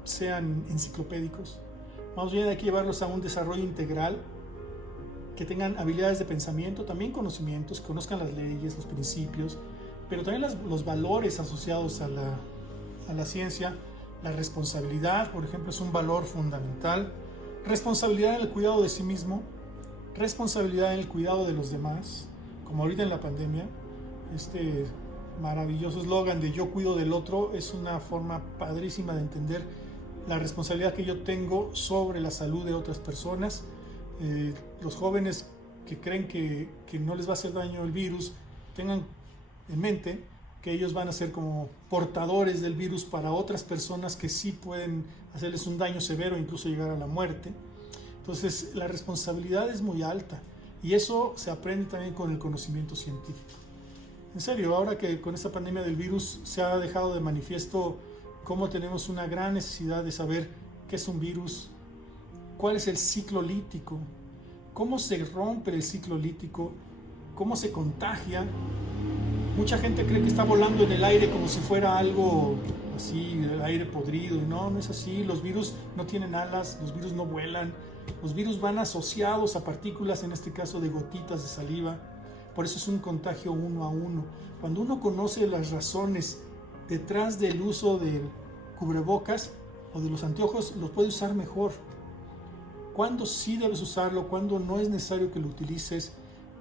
sean enciclopédicos. Más bien hay que llevarlos a un desarrollo integral, que tengan habilidades de pensamiento, también conocimientos, que conozcan las leyes, los principios, pero también los valores asociados a la ciencia. La responsabilidad, por ejemplo, es un valor fundamental. Responsabilidad en el cuidado de sí mismo, responsabilidad en el cuidado de los demás, como ahorita en la pandemia. Este maravilloso eslogan de yo cuido del otro es una forma padrísima de entender la responsabilidad que yo tengo sobre la salud de otras personas. Los jóvenes que creen que no les va a hacer daño el virus, tengan en mente que ellos van a ser como portadores del virus para otras personas que sí pueden hacerles un daño severo, incluso llegar a la muerte. Entonces la responsabilidad es muy alta y eso se aprende también con el conocimiento científico. En serio, ahora que con esta pandemia del virus se ha dejado de manifiesto cómo tenemos una gran necesidad de saber qué es un virus, cuál es el ciclo lítico, cómo se rompe el ciclo lítico, cómo se contagia. Mucha gente cree que está volando en el aire como si fuera algo así, el aire podrido. No, no es así. Los virus no tienen alas, los virus no vuelan. Los virus van asociados a partículas, en este caso de gotitas de saliva. Por eso es un contagio 1 a 1. Cuando uno conoce las razones detrás del uso del cubrebocas o de los anteojos, los puede usar mejor. Cuándo sí debes usarlo, cuándo no es necesario que lo utilices,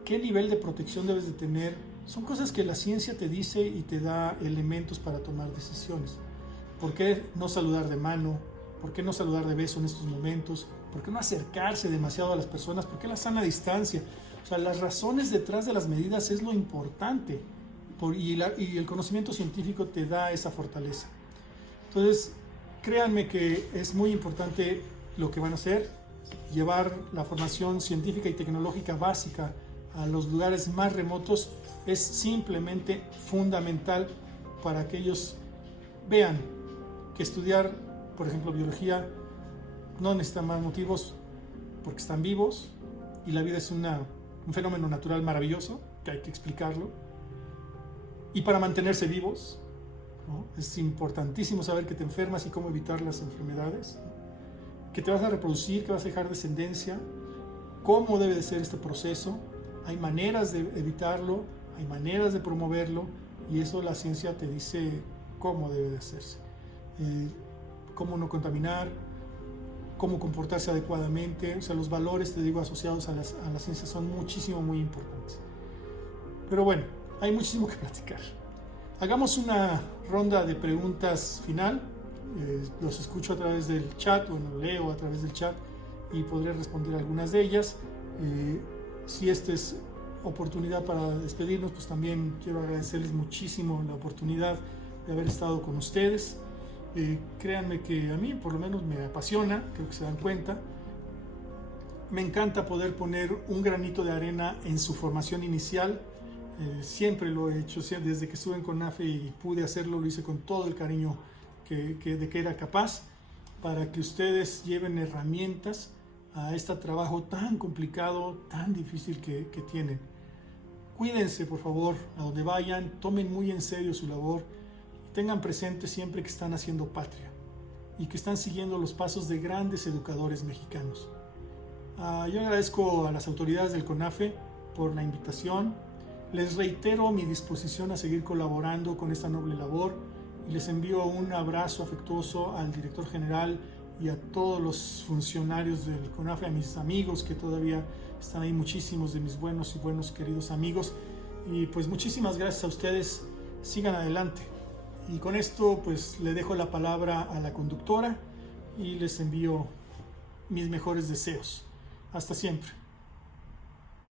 qué nivel de protección debes de tener. Son cosas que la ciencia te dice y te da elementos para tomar decisiones. ¿Por qué no saludar de mano? ¿Por qué no saludar de beso en estos momentos? ¿Por qué no acercarse demasiado a las personas? ¿Por qué la sana distancia? O sea, las razones detrás de las medidas es lo importante y el conocimiento científico te da esa fortaleza. Entonces, créanme que es muy importante lo que van a hacer, llevar la formación científica y tecnológica básica a los lugares más remotos es simplemente fundamental para que ellos vean que estudiar, por ejemplo, biología no necesita más motivos porque están vivos y la vida es un fenómeno natural maravilloso que hay que explicarlo. Y para mantenerse vivos, ¿no? Es importantísimo saber que te enfermas y cómo evitar las enfermedades, que te vas a reproducir, que vas a dejar descendencia, cómo debe de ser este proceso. Hay maneras de evitarlo, hay maneras de promoverlo y eso la ciencia te dice cómo debe de hacerse. Cómo no contaminar, cómo comportarse adecuadamente. O sea, los valores, te digo, asociados a la ciencia son muy importantes. Pero bueno, hay muchísimo que platicar. Hagamos una ronda de preguntas final. Los escucho a través del chat, bueno, leo a través del chat y podré responder algunas de ellas. Si esta es oportunidad para despedirnos, pues también quiero agradecerles muchísimo la oportunidad de haber estado con ustedes. Créanme que a mí por lo menos me apasiona, creo que se dan cuenta. Me encanta poder poner un granito de arena en su formación inicial. Siempre lo he hecho, desde que estuve en CONAFE y pude hacerlo, lo hice con todo el cariño de que era capaz, para que ustedes lleven herramientas a este trabajo tan complicado, tan difícil que tienen. Cuídense, por favor, a donde vayan, tomen muy en serio su labor, tengan presente siempre que están haciendo patria y que están siguiendo los pasos de grandes educadores mexicanos. Yo agradezco a las autoridades del CONAFE por la invitación. Les reitero mi disposición a seguir colaborando con esta noble labor y les envío un abrazo afectuoso al director general y a todos los funcionarios del CONAFE, a mis amigos que todavía están ahí, muchísimos de mis buenos queridos amigos. Y pues muchísimas gracias a ustedes, sigan adelante. Y con esto pues le dejo la palabra a la conductora y les envío mis mejores deseos. Hasta siempre.